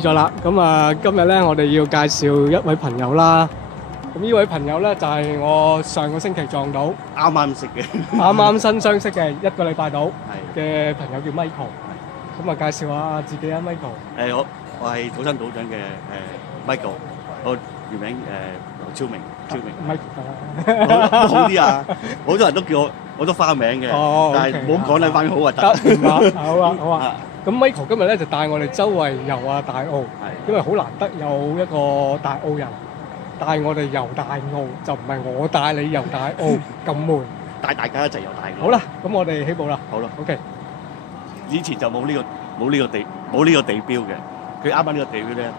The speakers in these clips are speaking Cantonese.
始咗啦。咁啊，今日咧我哋要介紹一位朋友啦。咁呢位朋友咧就係我上個星期撞到，啱啱識嘅，啱啱新相識嘅一個禮拜到係嘅朋友叫 Michael。咁啊，介紹下自己啊，Michael。我係土生土長嘅Michael，我原名劉超明，超明。Michael 好啲啊！好多人都叫我好多花名嘅，但係唔好講你花名好核突。好啊，好啊。咁 Michael 今日咧就帶我哋周圍遊啊大澳，因為好難得有一個大澳人帶我哋遊大澳，就唔係我帶你遊大澳咁悶，帶大家一齊遊大澳。好啦，咁我哋起步啦。好啦 ，OK。以前就冇呢個地標嘅，佢啱啱呢個地標咧，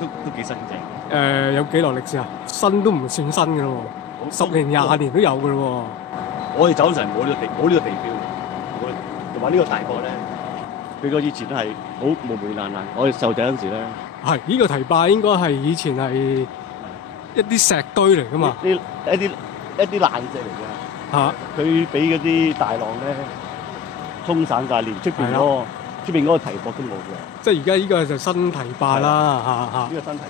都幾新淨。有幾耐歷史啊？新都唔算新嘅咯喎，10年20年都有嘅咯喎。我哋走嗰陣冇呢個地標嘅，同埋呢個大角咧，佢個以前都係好無霉爛爛。我哋細路仔嗰陣時咧，係呢個堤壩應該係以前係一啲石堆嚟噶嘛，一啲爛石嚟嘅。嚇，佢俾嗰啲大浪咧沖散曬，連出邊嗰個堤壆都冇嘅。即係而家呢個就新堤壩啦，嚇。呢個新堤壆。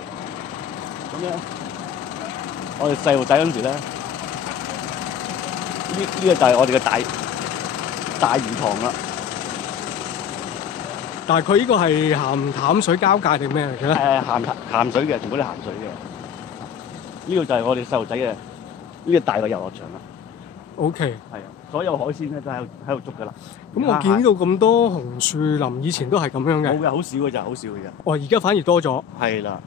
咁咧，我哋細路仔嗰陣時咧，呢個就係我哋嘅大魚塘啦。但係佢呢個係鹹淡水交界定咩嚟嘅咧？鹹水嘅，全部都鹹水嘅。呢個就係我哋細路仔嘅呢個大嘅遊樂場啦。OK。係啊，所有海鮮咧都喺度捉㗎啦。咁我見呢度咁多紅樹林，以前都係咁樣嘅。冇嘅，好少嘅咋，好少嘅咋。哦，而家反而多咗。係啦，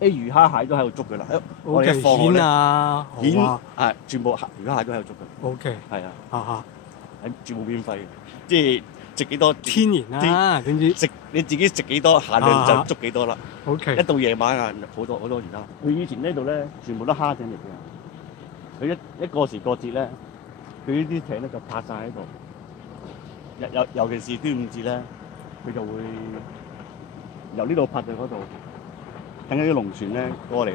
啲魚蝦蟹都喺度捉㗎啦。我哋 OK，蜆啊，蜆係全部魚蝦蟹都喺度捉㗎。OK。係啊，嚇，係全部免費嘅，即係值幾多天然啦，點知食你自己食幾多，限量就捉幾多啦。OK。一到夜晚啊，好多魚蝦。佢以前呢度咧，全部都蝦艇嚟嘅。佢一過時過節咧，佢呢啲艇咧就泊晒喺度。尤其是端午節咧，佢就會由呢度泊到嗰度，等緊啲龍船咧過嚟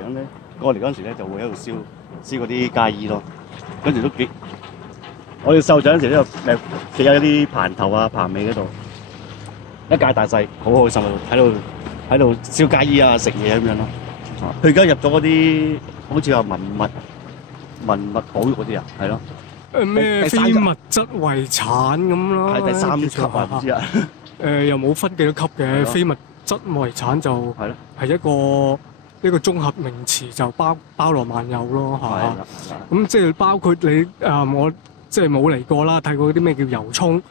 嗰陣時咧，就會喺度燒嗰啲街衣咯。跟住都幾，我哋細路仔嗰陣時咧，食喺啲棚頭啊、棚尾嗰度，一家大細好開心啊！喺度燒街衣啊、食嘢咁樣咯。佢而家入咗嗰啲好似話文物保育嗰啲啊，係咯。咩非物質遺產咁咯？係第3級啊，唔知啊。又冇分幾多級嘅，非物質遺產就係咯，係一個綜合名詞，就包羅萬有咯，係嘛？咁即係包括你我即係冇嚟過啦，睇過啲咩叫遊涌、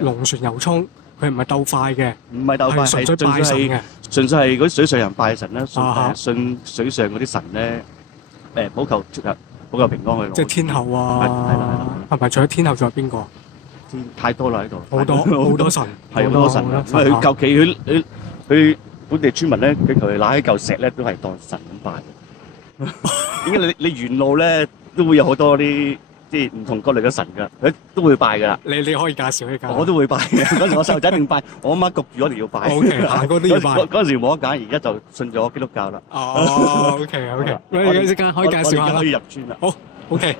龍船遊涌，佢唔係鬥快嘅，唔係鬥快，係純粹拜神嘅，純粹係嗰啲水上人拜神啦，信水上嗰啲神咧，保求平安去攞。即係天后啊，係咪？除咗天后，仲有邊個？太多啦喺度，好多神，係好多神。佢求其佢本地村民咧，佢求其揦起嚿石咧，都係當神咁拜嘅。點解你沿路咧都會有好多啲即係唔同各類嘅神㗎？佢都會拜㗎啦。你可以介紹一介。我都會拜嘅。嗰時我細路仔一定拜，我阿媽焗住我哋要拜。OK， 行過都要拜。嗰陣時冇得揀，而家就信咗基督教啦。哦，OK，你即刻可以介紹下啦。可以入村啦。好 ，OK。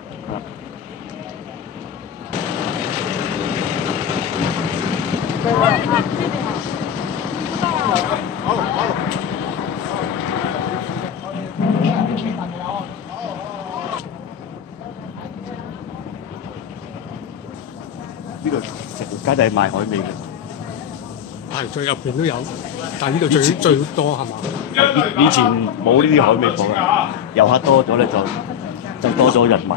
呢度成條街就係賣海味嘅，係最入邊都有，但係呢度最多係嘛？以前冇呢啲海味鋪嘅，遊客多咗咧就多咗人迷。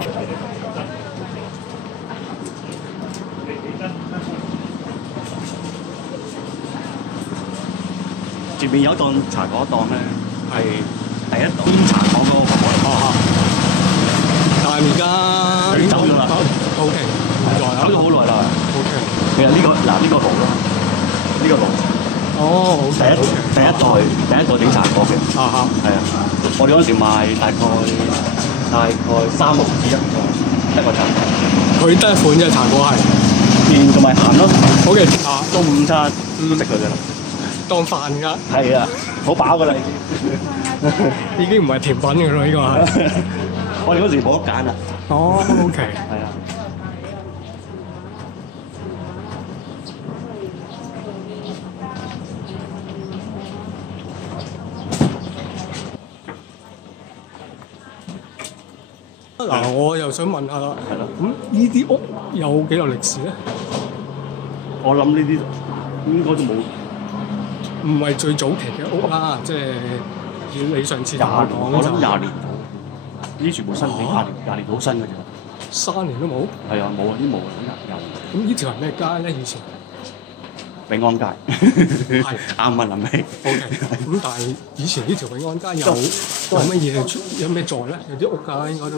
前面有一檔茶果檔咧，係第一檔茶果嗰個婆婆嚟。但係而家已經走咗啦。OK，走咗好耐啦。OK。其實呢個爐咯，呢個爐。哦，第一代整茶果嘅。係啊，我哋嗰陣時賣大概3毫紙一個茶果。佢得一款啫，茶果係甜同埋鹹咯。OK，中午餐都食佢嘅啦。當飯㗎。係啊，好飽㗎啦，已經唔係甜品㗎啦，呢個係。我哋嗰時冇得揀啦。哦 ，OK。係啊。嗱，我又想問下啦，係咯。咁呢啲屋有幾耐歷史咧？我諗呢啲應該都冇唔係最早期嘅屋啦，即係以你上次同我講我諗就20年到，呢啲全部新嘅，20年好新嘅啫。3年都冇。係啊，冇啊，啲冇啊，廿年。咁呢條係咩街咧？以前永安街係啱啊，諗起。OK。咁但係以前呢條永安街有乜嘢有咩座咧？有啲屋㗎，應該都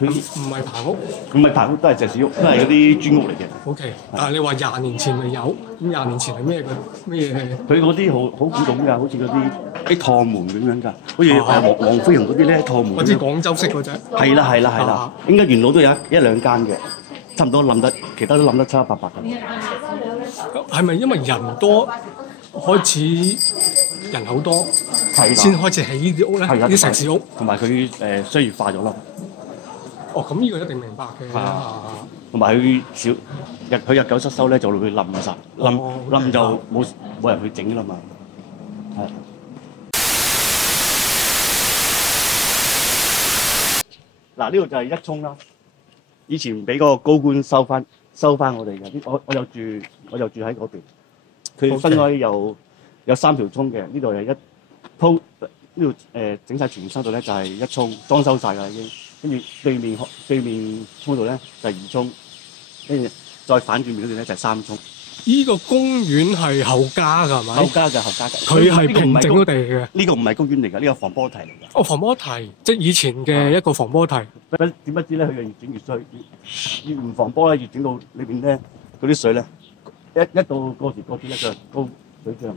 佢唔係棚屋。唔係排屋，都係石屎屋，都係嗰啲磚屋嚟嘅。 OK。但係你話20年前未有，咁20年前係咩嘢？佢嗰啲好古董㗎，好似嗰啲趟門咁樣㗎，好似黃飛鴻嗰啲咧趟門。我知廣州式嗰隻。係啦，應該元朗都有一兩間嘅，差唔多冧得，其他都冧得七七八八㗎。係咪因為人多開始人口多，先開始起呢啲屋咧？啲石屎屋，同埋佢商業化咗啦。哦，咁呢個一定明白嘅。同埋佢日久失修咧，就會冧晒，冧就冇人去整啦嘛。係。嗱，呢度就係一涌啦。以前俾個高官收翻我哋嘅，我就住喺嗰邊。佢分開有3條涌嘅，呢度係一鋪，呢度整晒全部收到咧就係一涌，裝修晒㗎已經。跟住對面涌度咧就係2涌，跟住再反轉面嗰度咧就係3涌。呢個公園係後加㗎係咪？後加㗎。佢係平整咗地嘅。呢個唔係公園嚟㗎，呢個防波堤嚟㗎。哦，防波堤，即係以前嘅一個防波堤。點不知咧，佢就越整越衰，越唔防波咧，越整到裏邊咧嗰啲水咧，一到過時過節咧就高水漲。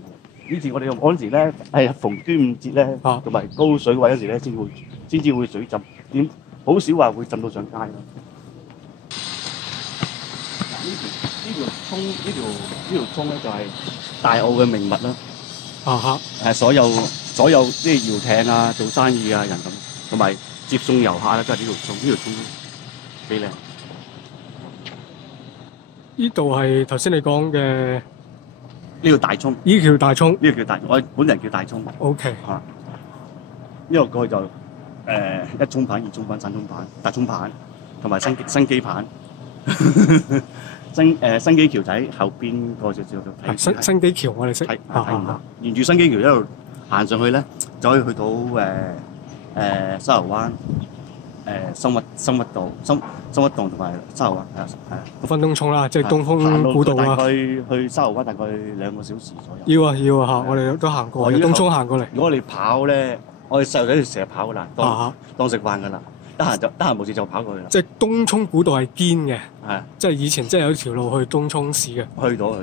以前我哋嗰陣時咧係逢端午節咧，同埋高水位嗰時咧先至會水浸，點好少話會浸到上街咯。呢條涌咧就係大澳嘅名物啦。所有即係搖艇啊、做生意啊人咁，同埋接送遊客咧都係呢條涌幾靚。呢度係頭先你講嘅呢條大涌。呢條大涌。呢個叫大，我本人叫大涌。OK。呢個過去就一涌棚、2涌棚、3涌棚、大涌棚，同埋新機棚。新機橋仔後邊過少少就睇。新機橋我哋識。睇唔到。沿住新機橋一路行上去咧，就可以去到沙頭灣、深屈道同埋沙頭灣係。分東涌啦，即係東風古道啦。大概去沙頭灣大概2個小時左右。要啊，我哋都行過，由東涌行過嚟。如果你跑咧，我哋細路仔成日跑㗎啦，當食飯㗎啦。得閒無事就跑過去啦。即係東涌古道係堅嘅，即係以前真係有條路去東涌市嘅。去到。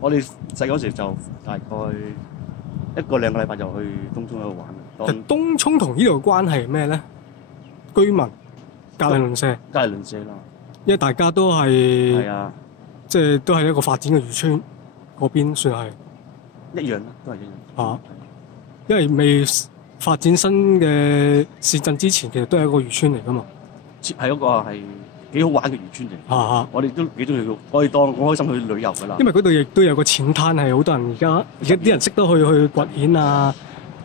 我哋細嗰時就大概1個2個禮拜就去東涌嗰度玩。其實東涌同呢度嘅關係係咩咧？居民隔離鄰舍啦，因為大家都係即係都係一個發展嘅漁村嗰邊，算係一樣啦，都係一樣。因為未發展新嘅市鎮之前，其實都係一個漁村嚟㗎嘛。係一個係幾好玩嘅漁村嚟。我哋都幾中意，我哋當好開心去旅遊㗎啦。因為嗰度亦都有個淺灘，係好多人而家啲人識得去掘蜆啊，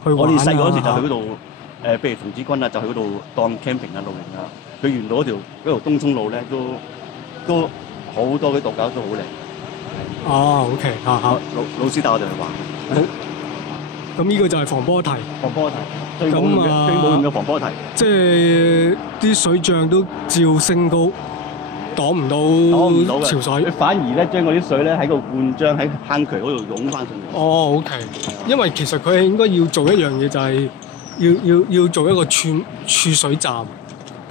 去玩啊。我哋細個嗰時就去嗰度，譬如童子軍啊，就去嗰度當 camping 啊、露營啊。去沿到嗰條東涌路咧，都好多啲度假都好靚。OK。老師帶我哋去玩。咁呢個就係防波堤。最冇用嘅防波堤。即係啲水漲都照升高，擋唔到潮水。反而咧將嗰啲水咧喺個灌漿喺坑渠嗰度湧翻上嚟。OK。因為其實佢係應該要做一樣嘢，就係要做一個儲水站，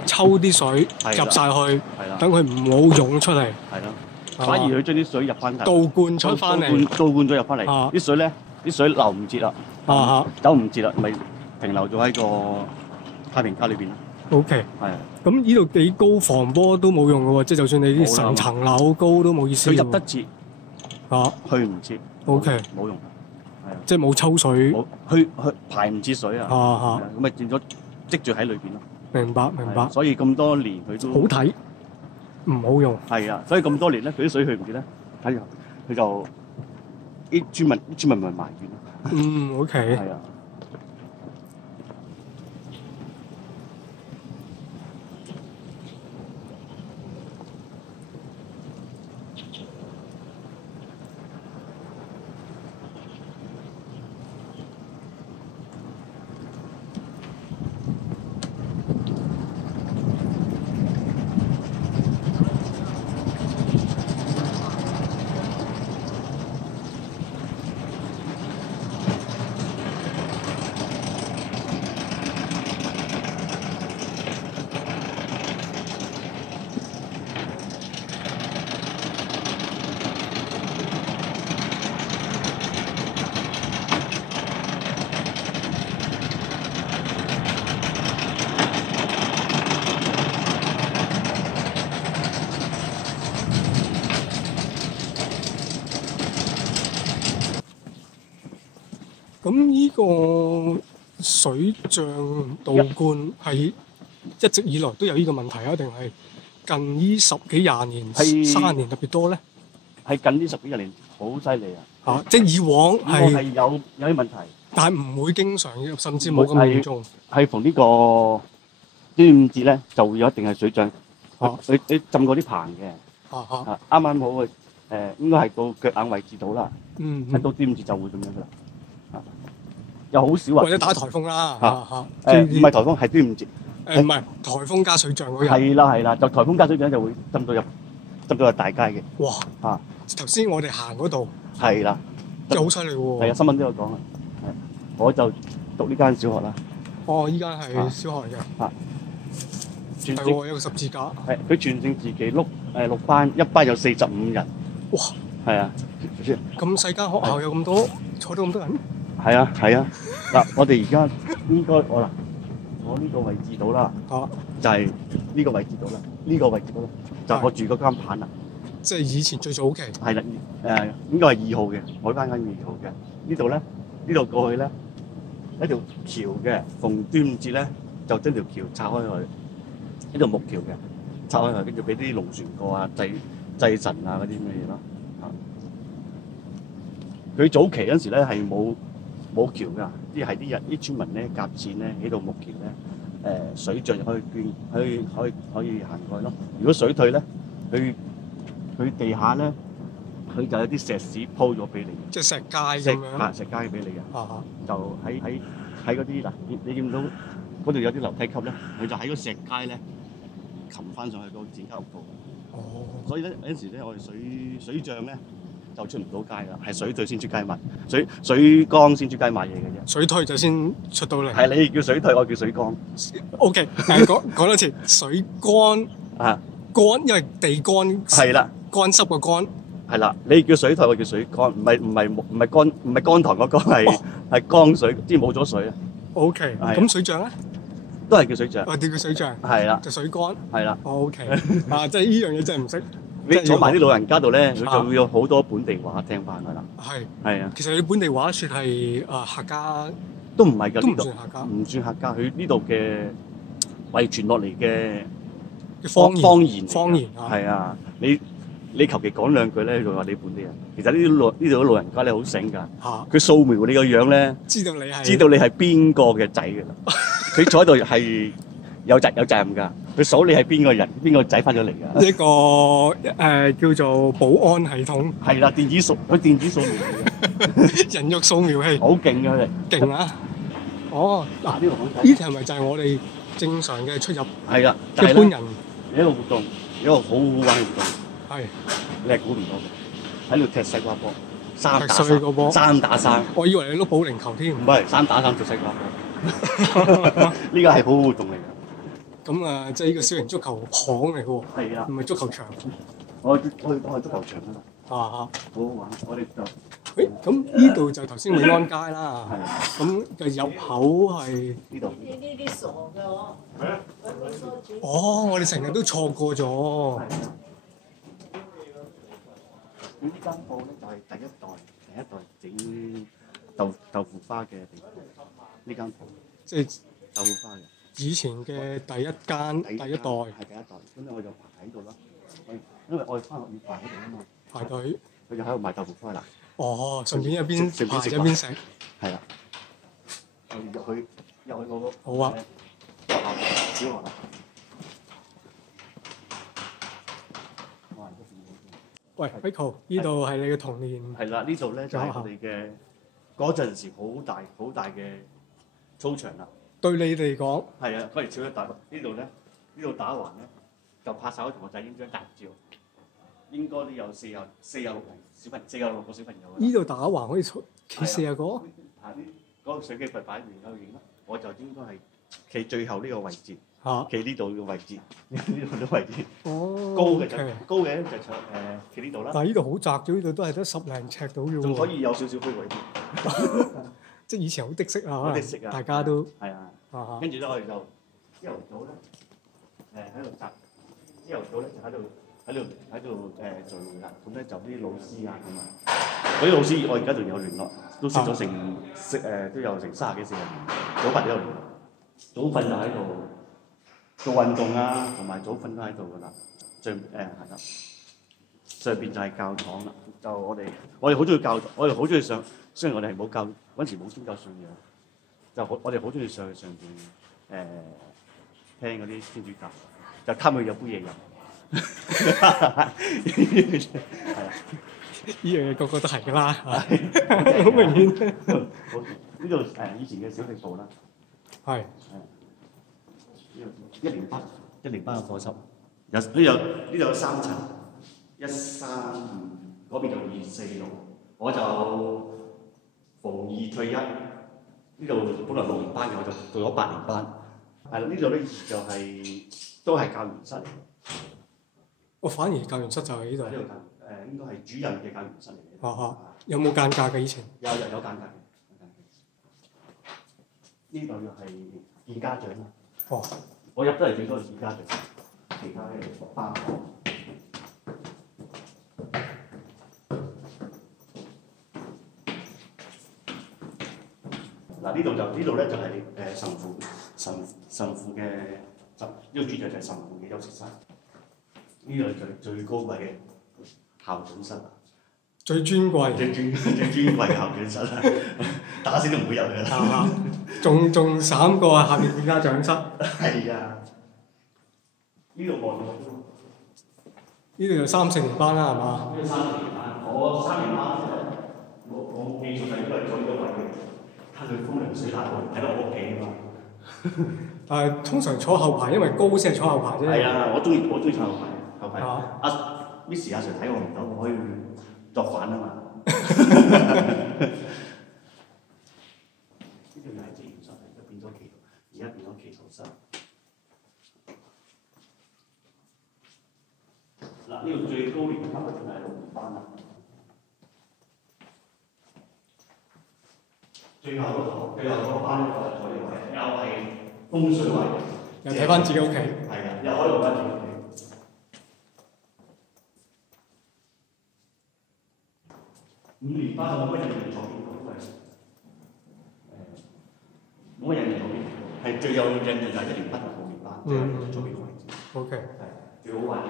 抽啲水入晒去，等佢唔好湧出嚟。係咯。反而佢將啲水入翻倒灌出翻嚟。倒灌咗入翻嚟，啲水流唔切啦。走唔切啦，咪停留咗喺個太平間裏邊啦。OK。係。咁呢度幾高防波都冇用嘅喎，即係就算你啲成層樓高都冇意思。佢入得切，去唔切。OK。冇用。係啊。即係冇抽水。冇去排唔切水啊。咁咪變咗積住喺裏邊咯。明白。所以咁多年佢都好睇，唔好用。係啊，所以咁多年咧，佢啲水去唔切咧，睇佢就啲村民咪埋怨咯。OK。係啊。咁呢個水漲倒灌係一直以來都有呢個問題啊，定係近呢10幾20年、30年特別多咧？係近呢10幾年好犀利啊！即係以往係有啲問題，但係唔會經常，甚至冇咁嚴重。係逢呢個端午節咧，就會有一定係水漲。你浸過啲棚嘅。啱啱好應該係到腳眼位置到啦。一到端午節就會咁樣噶啦。又好少或者打颱風啦。唔係颱風，係端午節。唔係颱風加水漲嗰日。係啦，就颱風加水漲就會浸到入大街嘅。哇！頭先我哋行嗰度。係啦。真係好犀利喎！係啊，新聞都有講啊。我就讀呢間小學啦。依間係小學嚟嘅。係喎，有個十字架。係，佢全盛時期6班，一班有45人。哇！係啊。咁細間學校有咁多，坐到咁多人？係啊。嗱，我哋而家應該我呢個位置到啦。就係呢個位置到啦，呢個位置到啦，就係我住嗰間棚啦。即係以前最早期。係啦，應該係2號嘅，我呢間2號嘅。呢度咧，呢度過去咧，一條橋嘅，逢端午節咧就將條橋拆開佢，呢度木橋嘅，拆開佢，跟住俾啲龍船過啊，祭神啊嗰啲咩嘢咯。佢早期嗰陣時咧係冇橋㗎，啲村民咧夾錢咧起到木橋咧，水漲就可以行過去咯。如果水退咧，佢地下咧，佢就有啲石屎鋪咗俾你，即係石階咁樣。石階俾你嘅。就喺嗰啲嗱，你見到嗰度有啲樓梯級咧，佢就喺個石階咧擒翻上去個剪級屋度。所以咧有陣時咧，我哋水漲咧就出唔到街啦，係水退先出街賣，水乾先出街賣嘢嘅啫。水退就先出到嚟。係你叫水退，我叫水乾。OK，講多次，水乾乾，因為地乾。係啦。乾濕個乾。係啦，你叫水退，我叫水乾，唔係乾塘個乾，係乾水，即係冇咗水啊。OK，咁水漲咧？都係叫水漲。點叫水漲？係啦。就水乾。係啦。OK，即係呢樣嘢真係唔識。你坐埋啲老人家度咧，佢就會有好多本地話聽翻㗎啦。係啊。其實你本地話算係客家？都唔係㗎，呢度唔算客家。唔算客家，佢呢度嘅遺傳落嚟嘅方言。係啊，你求其講兩句咧，就話你本地人。其實呢度啲老人家咧好醒㗎。佢掃描你個樣咧，知道你係邊個嘅仔㗎啦。佢坐喺度係有責任㗎。佢數你係邊個人，邊個仔翻咗嚟㗎。一個叫做保安系統。係啦，電子掃描嘅。人肉掃描器。好勁㗎佢哋。勁啊！嗱，呢條係咪就係我哋正常嘅出入？係啦，一般人一個活動，一個好好玩嘅活動。係，你係估唔到嘅，喺度踢西瓜波，3打3。我以為你碌保齡球添。唔係，3打3踢西瓜波。呢個係好好活動嚟㗎。咁即係呢個小型足球場嚟㗎喎。係啊。唔係足球場。我去足球場㗎啦。好好玩，我哋就。咁呢度就頭先永安街啦。係。咁嘅入口係呢度。呢啲傻嘅我。係啊。我哋成日都錯過咗。呢間鋪咧就係第一代整豆腐花嘅地方。呢間鋪即係豆腐花嘅。以前嘅第一代。係第一代。咁咧我就排喺度啦。因為我哋翻學要排嗰度啊嘛。排隊。佢就喺度賣豆腐花啦。順便一邊排一邊食。係啦。我哋入去嗰個。好啊。小學啦。喂 ，Michael，呢度係你嘅童年。係啦，呢度咧就係我哋嘅嗰陣時好大嘅操場啦。對你嚟講。係啊，嗰陣超一大。呢度打橫咧，就拍手同學仔影張大合照。應該都有46個小朋友。呢度打橫可以企40個？嗰個相機擺完喺度影啦。我就應該係企最後呢個位置。企呢度嘅位置，呢度嘅位置。高嘅就企呢度啦。但係呢度好窄咗，呢度都係得10零尺到嘅喎。仲可以有少少虛位啲。即係以前好的色啊，可能大家都。係啊。跟住咧，我哋就朝頭早咧，喺度集。朝頭早咧就喺度聚會啦。咁咧就啲老師啊同埋嗰啲老師我而家仲有聯絡，都識咗都有成30幾40年，早訓都有聯絡，早訓就喺度做運動啊，同埋早訓都喺度㗎啦。係啦，上邊就係教堂啦。就我哋好中意教，我哋好中意上。雖然我哋係冇教嗰陣時冇宗教信仰，我哋好中意上去上邊聽嗰啲天主教，就貪佢有杯嘢飲。係啊，呢樣嘢個個都係㗎啦，好明顯。呢度以前嘅小食部啦，係一年班嘅課室，呢度有3層，1、3、2，嗰邊就2、4路，我就逢2退1，呢度本來6年班嘅，我就做咗8年班。係啦，呢度咧就都係教員室嚟嘅。我反而教員室就喺呢度。呢度應該係主任嘅教員室嚟嘅。有冇間隔嘅以前？有間隔嘅。呢度又係見家長啦。哦。我入得嚟最多係見家長，其他嘅班房。嗱，呢度咧就係神父嘅呢個主就係神父嘅休息室。呢度就係最高貴嘅校長室。最尊貴。最尊貴嘅校長室啦，打死都唔會入嘅啦。仲慘過下面見家長室。係啊。呢度望到。呢度就3、4年班啦，係嘛？呢度3、4年班，我3年班我記錯就應該係坐呢個位嘅，睇佢風涼水大睇到我屋企啊嘛。但係通常坐後排，因為高先係坐後排啫。係啊，我中意坐後排。Miss 阿 Sir 睇我唔到，我可以作反啊嘛。呢度又係職員室，而家變咗祈禱室。嗱，呢度最高年級嘅就係6年班啦。最後嗰個班咧就係坐呢個位，又係風水位。又睇翻自己屋企。係啊，又可以睇翻自己屋企。5年班就冇乜人坐邊度，冇乜人坐邊度，係最有印象就係1年班同6年班，坐邊個位置。OK。最好玩嘅。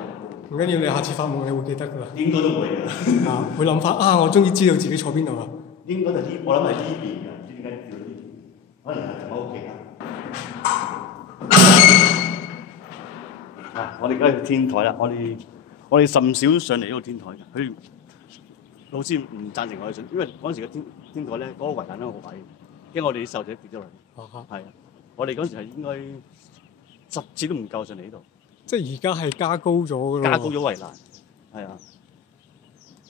唔緊要，你下次發夢你會記得㗎啦。應該都會㗎。會諗翻我終於知道自己坐邊度啦。應該就我諗係呢邊㗎，唔知點解叫呢邊，可能係同我屋企啦。我哋而家去天台啦，我哋甚少上嚟呢個天台㗎，佢老師唔贊成我哋上，因為嗰陣時嘅天台咧嗰個圍欄咧好矮，驚我哋啲細路仔跌咗落嚟。係啊，我哋嗰陣時係應該10次都唔夠上嚟呢度。即係而家係加高咗㗎咯。加高咗圍欄，係啊，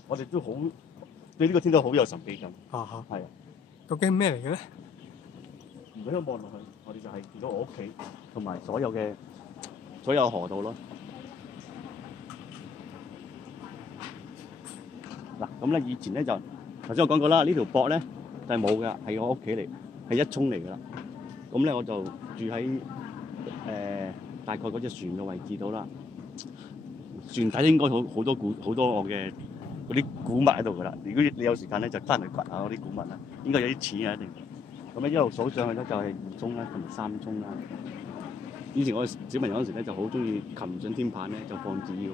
我哋都好對呢個天台好有神秘感。係啊。究竟係咩嚟嘅咧？唔喺度望落去，我哋就係見到我屋企同埋所有河道咯。嗱，咁咧以前咧就頭先我講過啦，呢條駁咧就係冇㗎，係我屋企嚟，係一涌嚟㗎啦。咁咧我就住喺大概嗰隻船嘅位置度啦。船底應該好多我嘅嗰啲古物喺度㗎啦。如果你有時間咧，就翻去掘下嗰啲古物啦，應該有啲錢嘅一定。咁咧一路數上去咧就係2中啦，同埋3中啦。以前我小朋友嗰時咧就好中意擒上天棚咧，就放紙鷂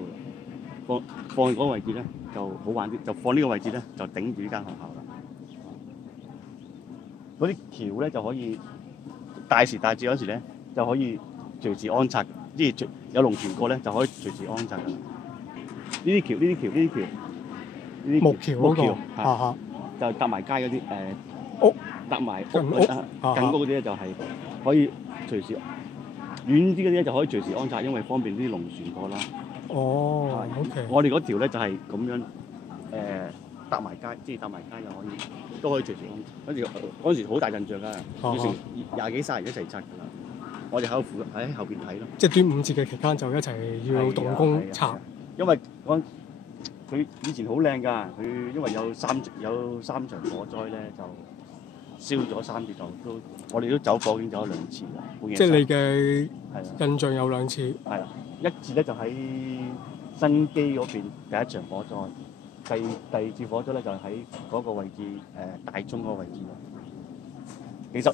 㗎，放嗰個位置咧就好玩啲，就放呢個位置咧就頂住呢間學校啦。嗰啲橋咧就可以大時大節嗰時咧就可以隨時安插，即係有龍船過咧就可以隨時安插㗎。呢啲橋，木橋嗰個，就搭埋街嗰啲屋，搭埋屋近屋嗰啲咧就係可以隨時。遠啲嗰啲咧就可以隨時安插，因為方便啲龍船過啦。哦，OK。我哋嗰條咧就係咁樣搭埋街，即係搭埋街又可以，都可以隨時安插。嗰陣時好大陣仗㗎，要成20幾30人一齊拆㗎啦。我哋喺後邊睇咯。即係端午節嘅期間就一齊要動工拆。因為佢以前好靚㗎，佢因為有三場火災咧就。燒咗3次都，我哋都走火已經走咗2次啦。即係你嘅印象有2次。係啦，一次咧就喺新基嗰邊第一場火災，第二次火災咧就喺嗰個位置大鐘嗰個位置。其實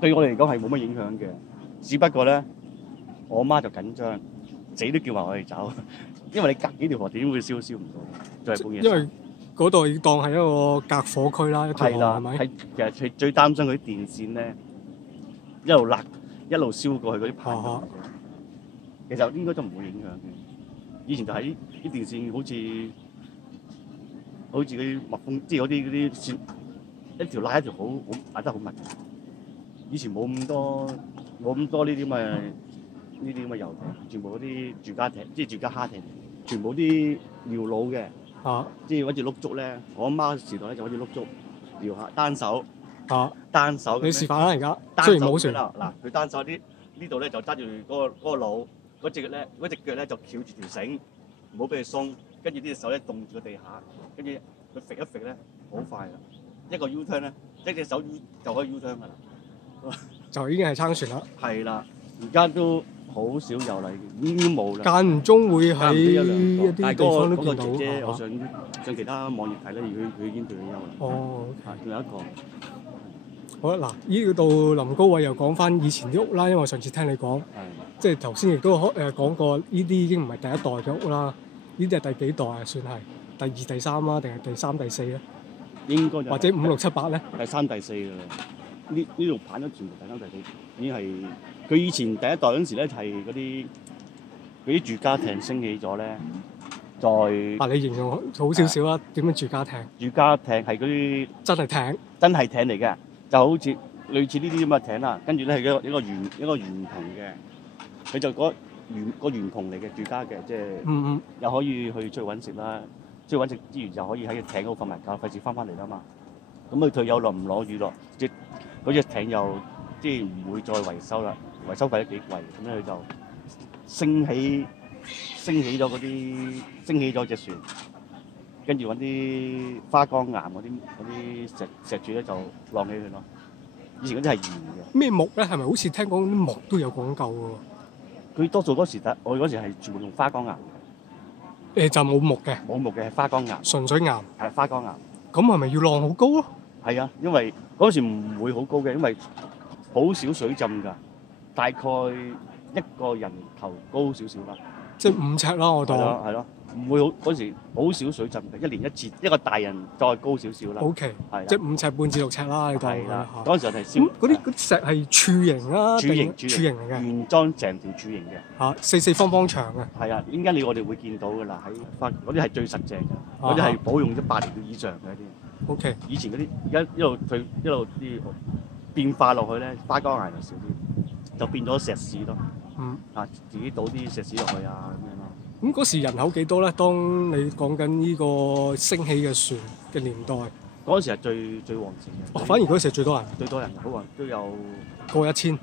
對我哋嚟講係冇乜影響嘅，只不過咧我媽就緊張，死都叫埋我哋走，因為你隔幾條河點會燒唔到，就係半夜。因為嗰度已當係一個隔火區啦，一條河係咪？其實佢最擔心佢啲電線咧一路燒過去嗰啲排。其實應該都唔會影響嘅。以前就喺啲電線好似嗰啲密封，即係嗰啲線一條拉一條好拉得好密。以前冇咁多呢啲咁嘅遊艇，全部嗰啲住家艇，即係住家蝦艇，全部啲撩佬嘅。即係揾住碌竹咧，我阿媽時代咧就揾住碌竹撩下單手。單手。你示範啦而家。雖然冇船啦，嗱佢單手呢度咧就揸住嗰個腦。嗰隻腳咧就翹住條繩，唔好俾佢鬆。跟住呢隻手咧凍住個地下，跟住佢揈一揈咧，好快啦！一個 U turn 咧，一隻手就可以 U turn 噶啦，就已經係撐船啦。係啦，而家都好少有啦，已經冇啦。間唔中會喺一啲地方都見到。嗰個姐姐，我上其他網頁睇咧，佢已經退咗休啦。哦，仲有一個。好啦，嗱，呢度林高偉又講翻以前啲屋啦，因為我上次聽你講，即係頭先亦都講過，呢啲已經唔係第一代嘅屋啦，呢啲係第幾代啊？算係第二、第三啦，定係第三、第四咧？應該或者5、6、7、8咧？第三、第四㗎啦。呢度盤咗全部第三、第四，已經係佢以前第一代嗰陣時咧，係嗰啲住家艇升起咗咧，再你形容好少少啦，點樣住家艇？住家艇係嗰啲真係艇，真係艇嚟嘅。就好似類似呢啲咁嘅艇啦，跟住咧係一個圓筒嘅，佢就個圓筒嚟嘅住家嘅，即係又可以去出去揾食啦，出去揾食之餘又可以喺個艇嗰度瞓埋覺，費事翻嚟啦嘛。咁佢退休落唔攞雨落，即係嗰隻艇又即係唔會再維修啦，維修費都幾貴，咁咧佢就升起咗隻船，跟住揾啲花崗岩嗰啲石柱咧就晾起佢咯。以前嗰啲係鹽嘅。咩木咧？係咪好似聽講啲木都有講究喎？佢多數嗰時我哋嗰時係全部用花崗岩。就冇木嘅。冇木嘅係花崗岩。純粹岩。係花崗岩。咁係咪要晾好高咯？係啊，因為嗰時唔會好高嘅，因為好少水浸㗎，大概一個人頭高少少啦。即係5尺啦，我當。係咯，唔會好嗰時好少水浸嘅，一年一次，一個大人再高少少啦。OK，係即係5尺半至6尺啦，你當。係啦，嗰陣時係燒。嗰啲石係柱形啊，柱形嚟嘅。原裝成條柱形嘅。四方長嘅。係啊，應該我哋會見到㗎啦，喺嗰啲係最實淨嘅，嗰啲係保用咗100年以上嘅一啲。OK。以前嗰啲而家一路啲變化落去咧，花崗岩就少啲，就變咗石屎咯。自己倒啲石屎落去啊咁樣咯。咁嗰時人口幾多咧？當你講緊呢個升起嘅船嘅年代，嗰時係最旺盛嘅。反而嗰時係最多人。最多人，好話都有過1000。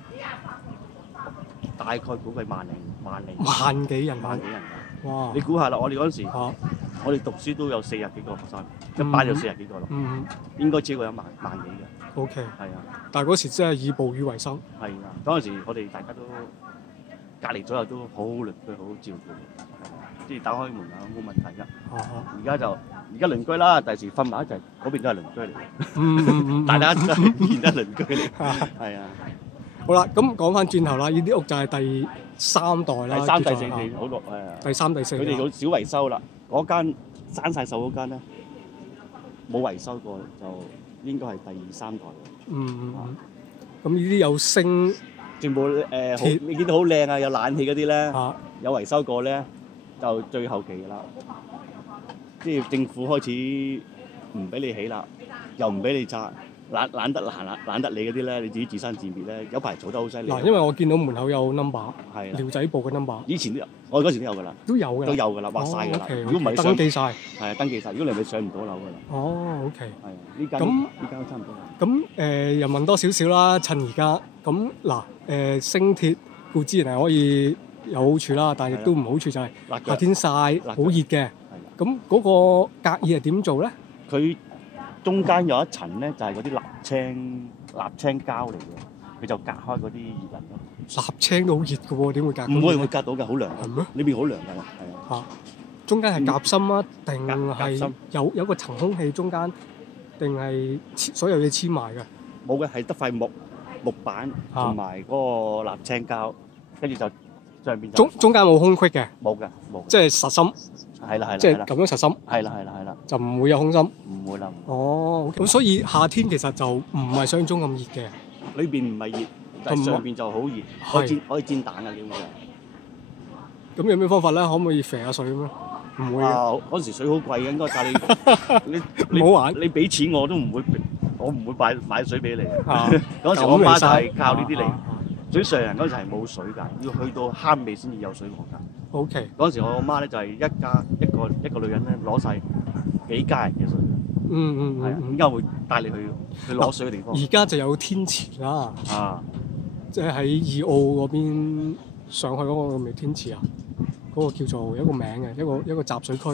大概估計萬幾人。哇！你估下啦，我哋嗰陣時，我哋讀書都有40幾個學生，一班有40幾個咯。應該超過萬幾嘅。OK。係啊。但係嗰時真係以捕魚為生。係啊，嗰陣時我哋大家都隔離左右都好鄰居，好好照顧，即係打開門啊冇問題㗎。而家鄰居啦，第時瞓埋一齊，嗰邊都係鄰居嚟嘅。大家都見得鄰居嚟。係啊。好啦，咁講翻轉頭啦，呢啲屋就係第3代啦。第3、第4年好耐係啊。第3、第4。佢哋好少維修啦，嗰間生晒鏽嗰間咧冇維修過，就應該係第3代。咁呢啲有升。全部你見到好靚啊，有冷氣嗰啲咧，有維修過咧，就最後期㗎啦。即係政府開始唔俾你起啦，又唔俾你拆，懶得你嗰啲咧，你自己自生自滅咧，有排嘈得好犀利。因為我見到門口有 number， 寮仔部嘅 number。以前都有，我嗰時都有㗎啦。都有㗎啦，畫晒㗎啦。如果唔係登記晒。係啊，登記晒。如果你係咪上唔到樓㗎啦？哦 ，OK。係啊，呢間都差唔多。咁又問多少少啦，趁而家咁嗱。升鐵固之然係可以有好處啦，但係亦都唔好處就係夏天曬好熱嘅。咁嗰個隔熱係點做咧？佢中間有一層咧，就係嗰啲瀝青膠嚟嘅，佢就隔開嗰啲熱能咯。瀝青都好熱嘅喎，點會隔？唔會隔到㗎，好涼。係咩？呢邊好涼㗎，係啊。中間係夾心啊，定夾係心有個層空氣中間，定係所有嘢黐埋嘅？冇嘅，係得塊木板同埋嗰個瀝青膠，跟住就上邊中間冇空隙嘅，冇嘅，冇，即係實心。係啦，即係咁樣實心。係啦，就唔會有空心。唔會啦。哦，咁所以夏天其實就唔係想像中咁熱嘅。裏邊唔係熱，但係上邊就好熱，可以煎蛋嘅基本上。咁有咩方法咧？可唔可以肥下水咁咧？唔會嘅。嗰陣時水好貴嘅，應該，但係你唔好玩。你俾錢我都唔會，我唔會買水俾你。嗰陣時我媽就係靠呢啲嚟。水上人嗰陣時係冇水㗎，要去到坑尾先至有水王㗎。OK。嗰陣時我媽咧就係一個女人咧攞晒幾家人嘅水。係啊，點解會帶你去攞水嘅地方？而家就有天池啦。即係喺二澳嗰邊上去嗰個咪天池啊？嗰個叫做有一個名嘅，一個集水區。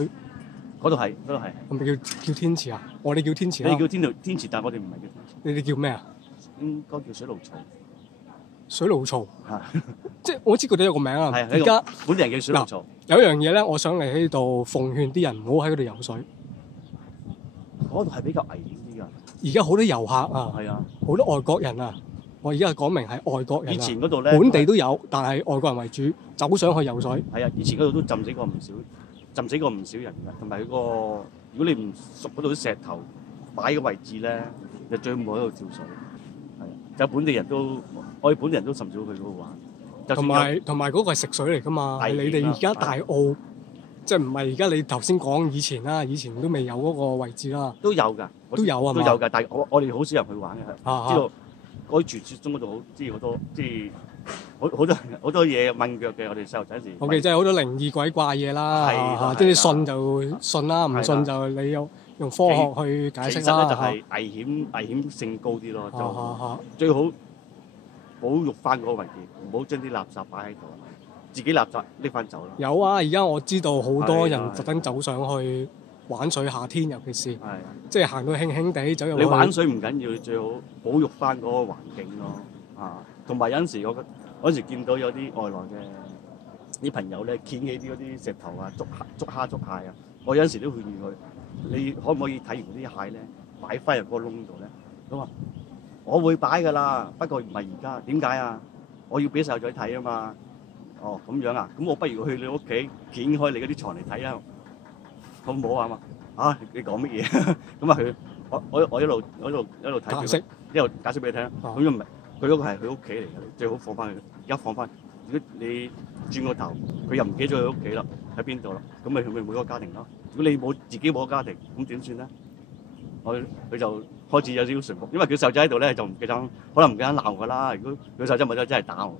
嗰度係。係咪叫天池啊？我哋叫天池啦。你叫天池，但係我哋唔係叫天池。你哋叫咩啊？應該叫水爐槽。水爐槽。即係我知佢哋有個名啊。而家本地人叫水爐槽。有一樣嘢咧，我想嚟喺度奉勸啲人唔好喺嗰度游水。嗰度係比較危險啲㗎。而家好多遊客啊。係啊。好多外國人啊。我而家講明係外國人。以前嗰度咧，本地都有，但係外國人為主，走上去游水。係啊，以前嗰度都浸死過唔少人㗎，同埋如果你唔熟嗰度啲石頭擺嘅位置咧，就最唔好喺度跳水。係啊，就本地人都，我哋本地人都甚少去嗰度玩。同埋嗰個係食水嚟㗎嘛，係你哋而家大澳，即係唔係而家你頭先講以前啦，以前都未有嗰個位置啦。都有㗎，都有啊嘛。都有㗎，但係我哋好少人去玩嘅，知道。嗰啲傳説中嗰度好，即係好多，即係好多嘢問腳嘅。我哋細路仔時，OK，即係好多靈異鬼怪嘢啦，即係你信就信啦，唔信就你用科學去解釋啦。其實咧就係危險性高啲咯，就最好保育翻嗰個位置，唔好將啲垃圾擺喺度，自己垃圾拎翻走啦。有啊，而家我知道好多人特登走上去玩水，夏天尤其是，即係行到輕輕地走入去。你玩水唔緊要，最好保育翻嗰個環境咯。同埋有陣時我嗰時見到有啲外來嘅啲朋友咧，撿起啲嗰啲石頭啊，捉蝦捉蟹啊，我有陣時都勸喻佢，你可唔可以睇完啲蟹咧，擺翻入嗰個窿度咧？佢話我會擺㗎啦，不過唔係而家。點解啊？我要俾細路仔睇啊嘛。哦，咁樣啊？咁我不如去你屋企撿開你嗰啲床嚟睇啊！好唔好啊嘛？你講乜嘢？咁啊我一路睇佢，一路解釋俾你聽。咁又唔係佢嗰個係佢屋企嚟嘅，最好放翻佢。而家放翻。如果你轉個頭，佢又唔記得咗佢屋企啦，喺邊度啦？咁咪每個家庭咯。如果你自己冇個家庭，咁點算咧？佢就開始有少少順服，因為佢細路仔喺度咧，就唔記得，可能唔記得鬧㗎啦。如果佢細路仔冇咗，真係打我。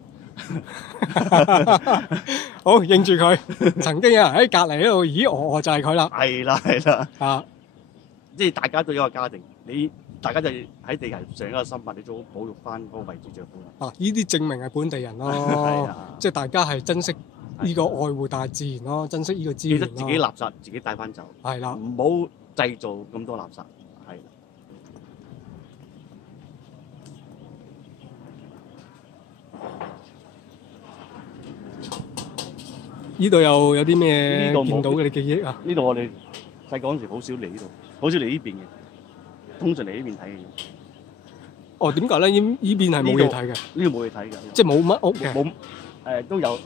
好，認住佢。曾經有人喺隔離喺度，咦，我就係佢啦。係啦。即係大家都有個家庭，大家就喺地球上一個生物，你最好保育翻嗰個位置最好啦。呢啲證明係本地人咯。即係大家係珍惜呢個愛護大自然咯，珍惜呢個資源咯。記得自己垃圾自己帶翻走。係啦。唔好製造咁多垃圾。係。呢度又有啲咩見到嘅你記憶啊？呢度我哋細個嗰陣時好少嚟呢度，好少嚟呢邊嘅，通常嚟呢邊睇嘅。哦，點解咧？呢邊係冇嘢睇嘅。呢度冇嘢睇嘅。即係冇乜屋嘅。冇都有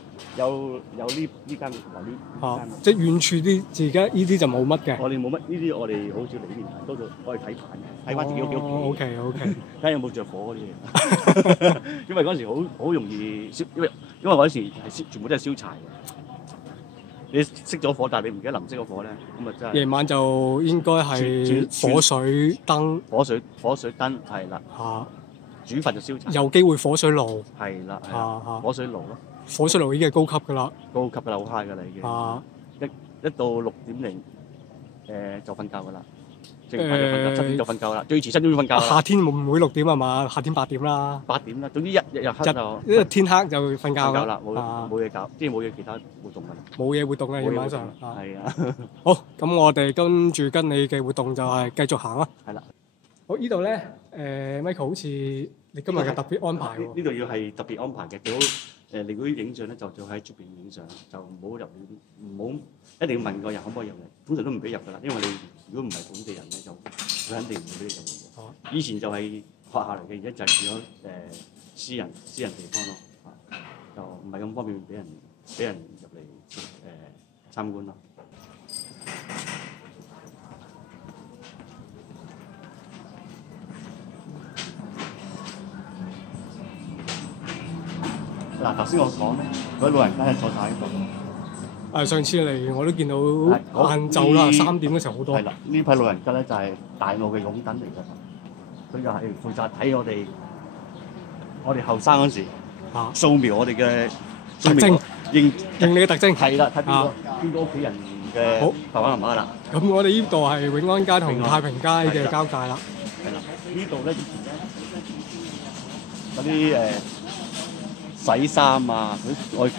呢間樓呢。即係遠處啲，而家呢啲就冇乜嘅。我哋冇乜呢啲，我哋好少嚟呢邊睇，多數我哋睇睇翻自己屋企。OK。睇下有冇着火嗰啲嘢。因為嗰陣時好容易燒，因為嗰陣時係全部都係燒柴嘅。你熄咗火，但係你唔記得臨熄咗火咧，咁啊真係。夜晚就應該係火水燈。火水燈係啦。煮飯就燒柴。有機會火水爐。係啦。火水爐咯。火水爐已經係高級㗎啦。高級㗎啦，好 high 㗎啦已經。一到6:00就瞓覺㗎啦。7點就瞓覺啦，最遲7點瞓覺啦。夏天會唔會6點啊嘛？夏天8點啦。8點啦，總之日黑就。因為天黑就瞓覺啦。瞓覺啦，冇嘢搞，即係冇嘢其他活動㗎啦。冇嘢活動啦，夜晚上。係啊。好，咁我哋跟你嘅活動就係繼續行啦。係啦。好，呢度咧，Michael 好似你今日嘅特別安排喎。呢度要係特別安排嘅，幾好你嗰啲影相咧，就喺出邊影相，就唔好入呢啲，唔好一定要問個人可唔可以入嚟，通常都唔俾入噶啦，因為你如果唔係本地人咧，就佢肯定唔會俾你入嚟嘅。以前就係學校嚟嘅，而家就係變咗私人地方咯，就唔係咁方便俾人入嚟參觀咯。嗱，頭先我講咧，嗰啲老人家係坐晒喺度。上次嚟我都見到晏晝啦，3點嘅時候好多。係啦，呢批老人家咧就係大澳嘅擁躉嚟嘅，佢就係負責睇我哋後生嗰時掃描我哋嘅特徵，認你嘅特徵。係啦，睇邊個屋企人嘅爸爸媽媽啦。咁我哋呢度係永安街同太平街嘅交界啦。係啦，呢度咧以前咧嗰啲洗衫啊，我叫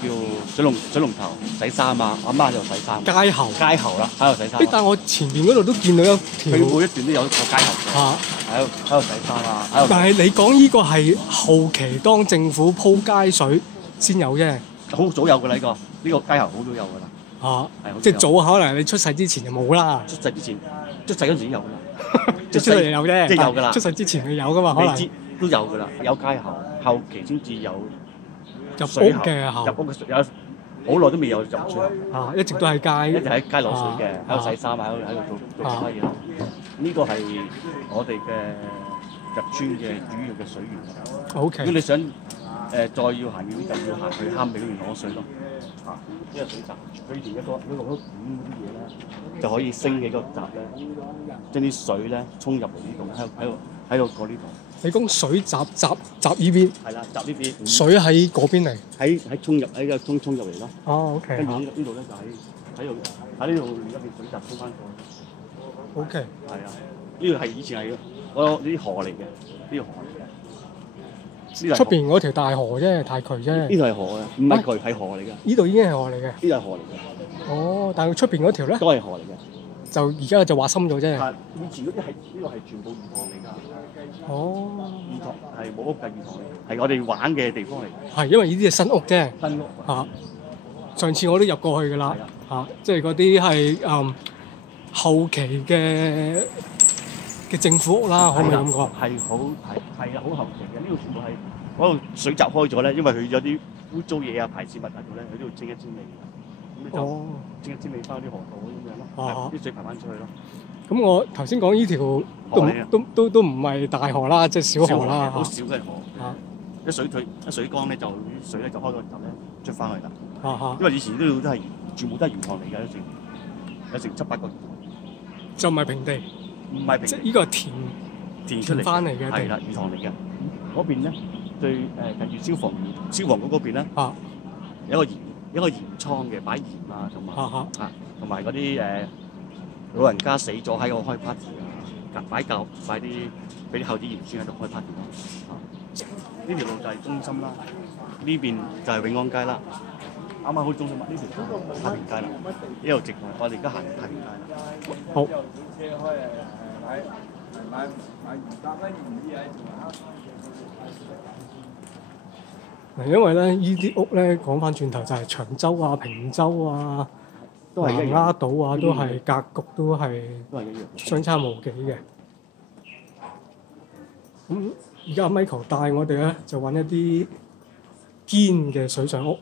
水龍頭洗衫啊，阿媽就洗衫。街喉啦，喺度洗衫。但係我前邊嗰度都見到一條。佢每一段都有個街喉嘅，喺度洗衫啊。但係你講呢個係後期當政府鋪街水先有啫。好早有㗎啦，呢個街喉好早有㗎啦。即係早可能你出世之前就冇啦。出世嗰陣時有㗎啦。出世就有啫。即係有㗎啦。出世之前佢有㗎嘛，可能。都有㗎啦，有街喉，後期先至有。入屋嘅後，入屋嘅水有好耐都未有入水一直都喺街，一直喺街攞水嘅，喺度洗衫啊，喺度做其他嘢。呢個係我哋嘅入村嘅主要嘅水源。OK。如果你想再要行遠啲，就要行去坑尾嗰邊攞水咯。呢個水閘，佢以前一個管嗰啲嘢咧，就可以升起個閘咧，將啲水咧沖入嚟呢度，喺度過呢度。你講水閘呢邊？係啦，閘呢邊。水喺嗰邊嚟？喺沖入喺個沖入嚟咯。OK。跟住呢度咧就喺呢度一邊水閘沖翻過去。OK。係啊，呢度係以前係呢啲河嚟嘅，呢個河嚟嘅。出邊嗰條大河啫，大渠啫。呢度係河啊，唔係渠，係河嚟嘅。呢度已經係河嚟嘅。呢度係河嚟嘅。哦，但係出邊嗰條咧？都係河嚟嘅。就而家就挖深咗啫。以前嗰啲呢個係全部魚塘嚟㗎。哦。魚塘係冇屋嘅魚塘嚟，係我哋玩嘅地方嚟。係因為呢啲係新屋啫。新屋。上次我都入過去㗎啦。即係嗰啲係後期嘅政府屋啦，可唔可以咁講？係好後期嘅，呢度全部係嗰度水閘開咗咧，因為佢有啲污糟嘢啊、排泄物喺度咧，佢都要清一清理。咁就清一清理翻啲河道咁樣咯，啲水排翻出去咯。咁我頭先講呢條都唔係大河啦，即係小河啦。好少嘅河。一水缸咧，就啲水咧就開個閘咧出翻去啦。因為以前都係全部都係魚塘嚟㗎，有成7、8個魚塘。就唔係平地。唔係平地。即係呢個係填出嚟翻嚟嘅。係啦，魚塘嚟嘅。嗰邊咧最近住消防局嗰邊咧，有一個鹽倉嘅，擺鹽啊同埋嗰啲老人家死咗喺度開 party 啊，擺啲俾啲後子鹽酸喺度開 party 咯。呢條路就係中心啦，呢邊就係永安街啦。啱啱好中心呢條太平街啦，一路直落，我哋而家行太平街啦。好。因為咧，呢啲屋咧講翻轉頭就係長洲啊、平洲啊、南丫島啊，都係格局都係相差無幾嘅。咁而家 Michael 帶我哋咧就揾一啲堅嘅水上屋。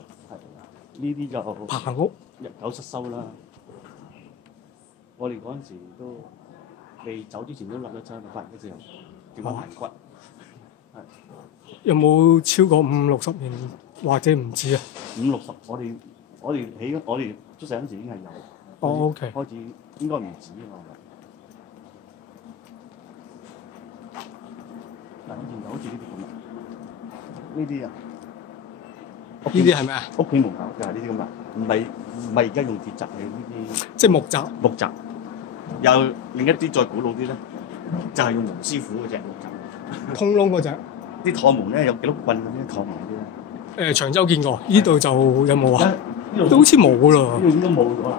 呢啲就棚屋，日久失修啦。我哋嗰陣時都未走之前都諗咗出發現嗰時候掉翻排骨。有冇超過50、60年或者唔止啊？50、60，我哋出世嗰陣時已經係有。OK。開始應該唔止啊嘛。嗱，以前就好似呢啲咁啊。呢啲啊。呢啲係咩啊？屋企門口就係呢啲咁啊，唔係而家用鐵閘嘅呢啲。即係木閘。木閘。有另一啲再古老啲咧，就係用黃師傅嗰隻木閘。通窿嗰隻。啲趟門咧有幾碌棍咁樣趟門嗰啲咧。長洲見過，呢度就有冇啊？都好似冇咯。呢度應該冇咗啦。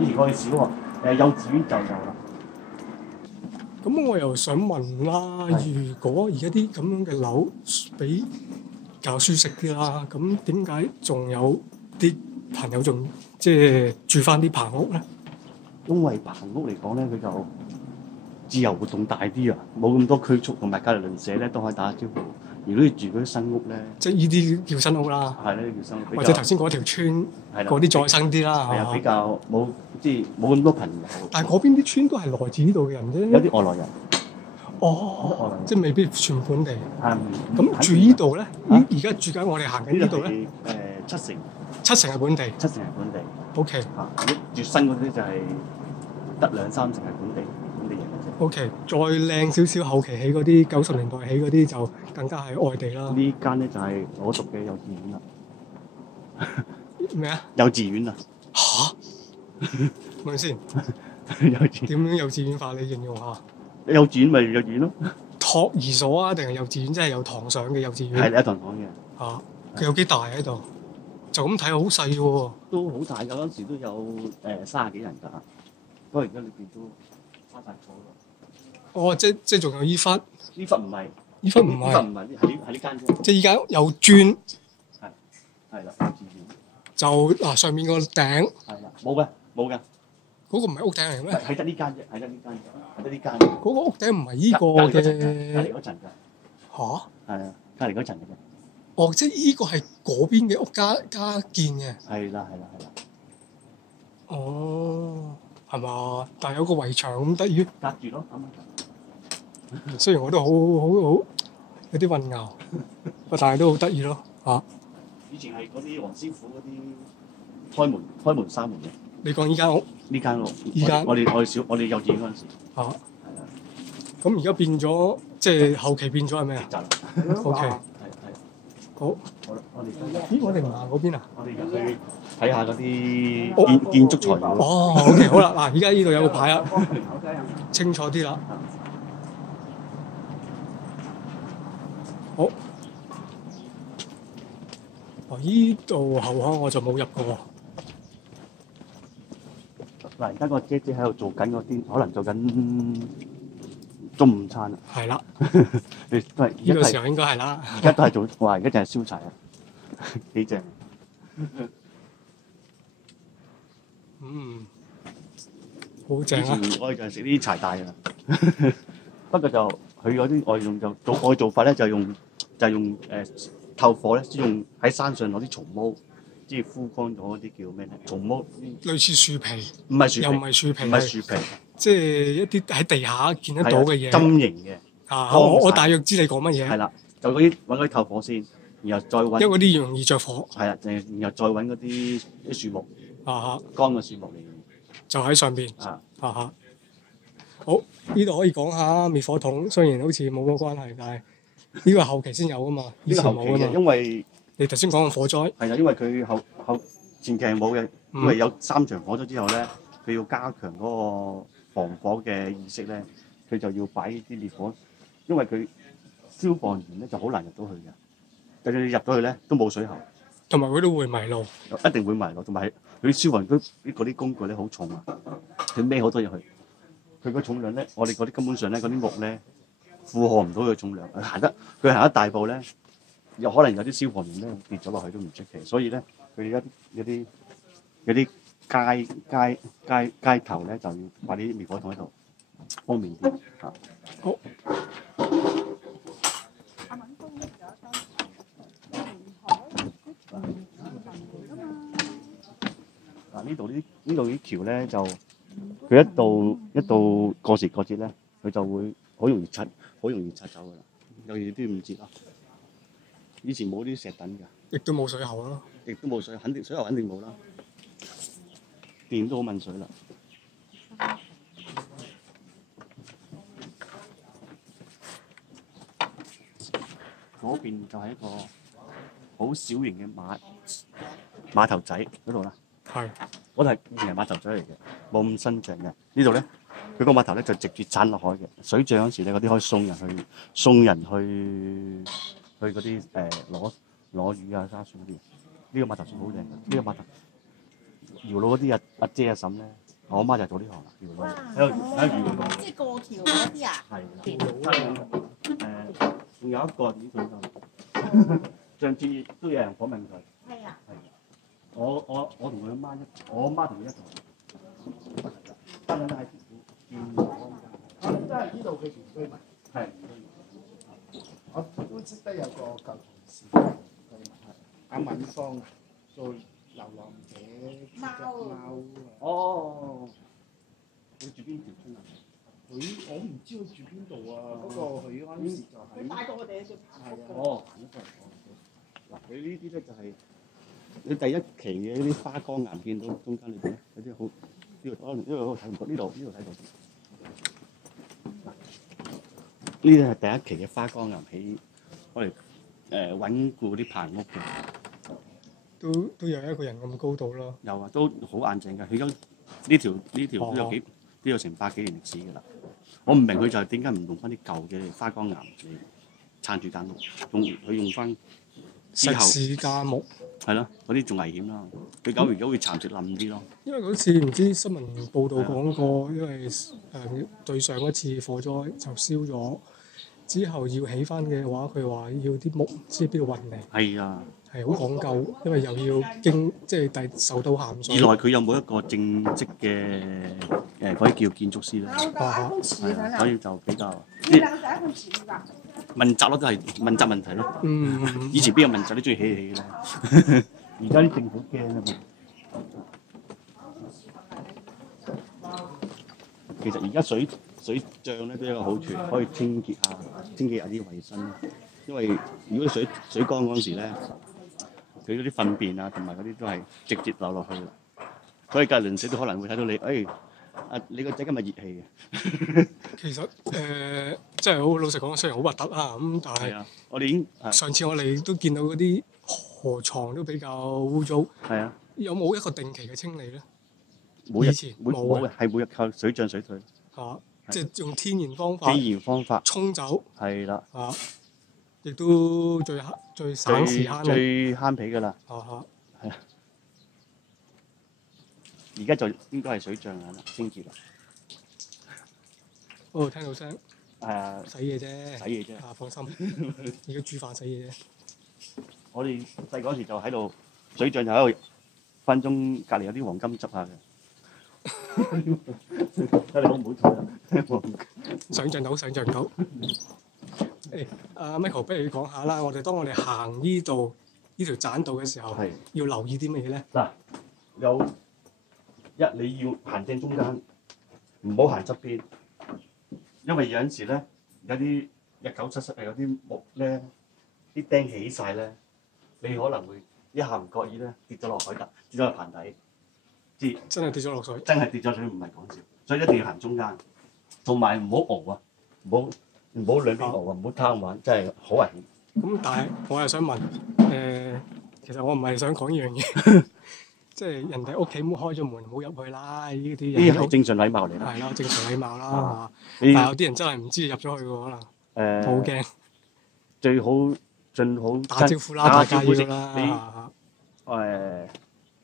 以前我哋小學幼稚園就有啦。咁我又想問啦，如果而家啲咁樣嘅樓俾較舒適啲啦。咁點解仲有啲朋友仲即係住翻啲棚屋咧？因為棚屋嚟講咧，佢就自由活動大啲啊，冇咁多拘束，同埋隔離鄰舍咧都可以打下招呼。如果你住嗰啲新屋咧，即係呢啲叫新屋啦。係咧叫新屋，或者頭先嗰條村嗰啲再生啲啦，係啊，比較冇即係冇咁多朋友。但係嗰邊啲村都係來自呢度嘅人啫。有啲外來人。哦，即係未必全本地。係。咁住呢度咧？而家住緊我哋行緊呢度咧？七成係本地。七成係本地。O.K. 住新嗰啲就係得2-3成係本地人嘅啫。O.K. 再靚少少後期起嗰啲90年代起嗰啲就更加係外地啦。呢間咧就係我讀嘅幼稚園啦。咩啊？幼稚園啊！嚇？問下先。幼稚點樣幼稚園法？你形容下。幼稚園咪幼稚園咯。托兒所啊，定係幼稚園？即係有堂上嘅幼稚園。係有堂嘅。嚇！佢有幾大喺度？就咁睇好細喎。都好大㗎，嗰陣時都有30幾人㗎。不過而家裏邊都花晒草啦。哦，即仲有依忽？呢忽唔係。依忽唔係。呢忽唔係，係呢間啫。即係依間有磚。係啦，幼稚園。就嗱上面個頂。係啦，冇嘅。嗰個唔係屋頂嚟咩？係得呢間啫，係得呢間。嗰個屋頂唔係依個嘅。隔離嗰層㗎。嚇？係啊，隔離嗰層嘅啫。哦，即係依個係嗰邊嘅屋加建嘅。係啦。哦，係嘛？但係有個圍牆咁得意。隔住咯，雖然我都好有啲混淆，但係都好得意咯嚇。以前係嗰啲黃師傅嗰啲開門閂門嘅。你講依間屋？呢間屋。依間。我哋幼稚園嗰陣時。嚇。係啊。咁而家變咗，即係後期變咗係咩啊？O.K. 好。咦，我哋唔行嗰邊啊？我哋入去睇下嗰啲建築材料。哦，OK，好啦，嗱，而家呢度有個牌啊，清楚啲啦。好。哦，依度後巷我就冇入過喎。嗱，而家個姐姐喺度做緊嗰啲，可能做緊中午餐啦。係啦。呢個時候應該係啦。而家都係做，哇！而家就係燒柴啊，幾正。好正啊！以前我哋就係食啲柴帶㗎啦。不過就佢嗰啲我用我做法咧就用透火咧，先用喺山上攞啲松毛，即係枯乾咗嗰啲叫咩咧？松毛。類似樹皮。唔係樹皮。又唔係樹皮。唔係樹皮。即係一啲喺地下見得到嘅嘢。針形嘅。我大約知你講乜嘢。係啦，就揾嗰啲透火先，然後再揾。因為嗰啲容易着火。係啦，然後再揾嗰啲樹木。乾嘅樹木嚟。就喺上邊。好，呢度可以講下滅火筒，雖然好似冇乜關係，但係呢個係後期先有噶嘛，以前冇噶嘛。因為你頭先講嘅火災。係啊，因為佢後前期係冇嘅，因為有3場火災之後咧，佢要加強嗰個防火嘅意識咧，佢就要擺啲滅火，因為佢消防員咧就好難入到去嘅，就算你入到去咧都冇水喉，同埋佢都會迷路，一定會迷路，同埋佢啲消防員嗰啲工具咧好重啊，佢孭好多嘢去，佢個重量咧，我哋嗰啲根本上咧嗰啲木咧負荷唔到佢重量，佢行一大步咧，有可能有啲消防員咧跌咗落去都唔出奇，所以咧佢而家有啲街頭咧就要擺啲滅火筒喺度，方便啲嚇。好。嗱，呢度啲橋咧就佢一到過時過節咧，佢就會好容易拆走噶啦，有時端午節啊。以前冇啲石凳㗎，亦都冇水喉咯，亦都冇水喉肯定冇啦，電都好問水啦。嗰邊就係一個好小型嘅碼頭仔嗰度啦。係。嗰度係以前係碼頭仔嚟嘅，冇咁新淨嘅。呢度咧，佢個碼頭咧就直接鏟落海嘅。水漲嗰時咧，嗰啲可以送人去嗰啲攞魚啊、沙船嗰啲。呢個碼頭算好靚嘅。呢個碼頭搖櫓嗰啲阿姐阿嬸咧，我阿媽就做呢行啦，搖櫓。喺度搖櫓。即係過橋嗰啲啊？係啦。仲有一個點算上次都有人訪問佢。係啊。係。我同佢阿媽我阿媽同佢一齊。單人都喺見我。我都係呢度嘅原居民。係。我都識得有個舊同事係原居民，阿敏芳做流浪者隻貓。哦。你住邊條村啊？我唔知佢住邊度啊，不過佢嗰陣時就喺。佢帶過我哋去爬谷。哦，嗱，佢呢啲咧就係你第一期嘅呢啲花崗岩，見到中間裏邊咧有啲好呢度，呢度睇唔到，呢度睇到。呢啲係第一期嘅花崗岩起，我哋穩固啲棚屋嘅。都有一個人咁高度咯。有啊，都好硬淨㗎。佢而家呢條都有都有成百幾年歷史㗎啦。我唔明佢就係點解唔用翻啲舊嘅花崗岩嚟撐住間屋，佢用翻之後石屎加木。係咯，嗰啲仲危險啦。佢久而久會蠶食冧啲咯。因為嗰次唔知新聞報道講過，因為對上一次火災就燒咗，之後要起翻嘅話，佢話要啲木唔知邊度運嚟。係啊。係好講究，因為又要即係受到鹹水。二來佢有冇一個正職嘅嗰啲叫建築師咧？所以就比較即係問責咯，都係問責問題咯。以前邊有問責都中意起嘅咧？而家啲政府驚啊嘛。其實而家水漲咧都有一個好處，可以清潔下啲衞生。因為如果水乾嗰陣時咧，佢嗰啲糞便啊同埋嗰啲都係直接流落去啦。所以隔鄰舍都可能會睇到你，你個仔今日熱氣嘅。其實即係好老實講，雖然好核突啊，咁但係我哋已經上次我哋都見到嗰啲河床都比較污糟。係啊。有冇一個定期嘅清理咧？以前冇嘅，係每日靠水漲水退。即係用天然方法沖走。係啦。亦都最省時慳力。最慳皮㗎啦。係啊。而家就應該係水漲啦，清潔啦。聽到聲。係啊。洗嘢啫。放心。而家煮飯洗嘢啫。我哋細嗰時就喺度水漲就喺度分鐘隔離有啲黃金執下嘅。睇你好唔好彩啊！想像到。阿 Michael，不如你講下啦。當我哋行呢條棧道嘅時候，要留意啲乜嘢咧？嗱，你要行正中間，唔好行側邊，因為有陣時咧，有啲日久失修有啲木咧，啲釘起晒咧，你可能會一下唔覺意咧跌咗落海底，跌咗落棚底，真係跌咗落水。真係跌咗水，唔係講笑，所以一定要行中間，同埋唔好熬啊，唔好兩邊熬啊，唔好貪玩，真係好危險。咁但係我又想問，其實我唔係想講呢樣嘢，即係人哋屋企開咗門，唔好入去啦。呢啲呢係正常禮貌嚟啦。係啦，正常禮貌啦。但係有啲人真係唔知入咗去喎，可能。好驚。最好盡好打招呼啦，大家要啦。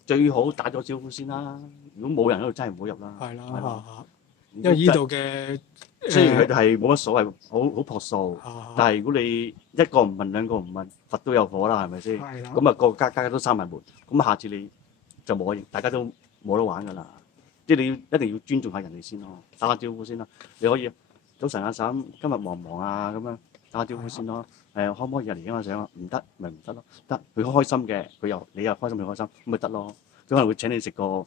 最好打咗招呼先啦。如果冇人喺度，真係唔好入啦。係啦。因為呢度嘅雖然佢哋係冇乜所謂，好樸素，但係如果你一個唔問兩個唔問，佛都有火啦，係咪先？咁啊個家都閂埋門，咁下次你就冇可以，大家都冇得玩㗎啦。即係你一定要尊重下人哋先咯，打下招呼先啦。你可以早晨阿嬸，今日忙唔忙啊？咁樣打下招呼先咯。可唔可以入嚟影下相啊？唔得咪唔得咯。得佢開心嘅，你又開心佢開心，咁咪得咯。佢可能會請你食個。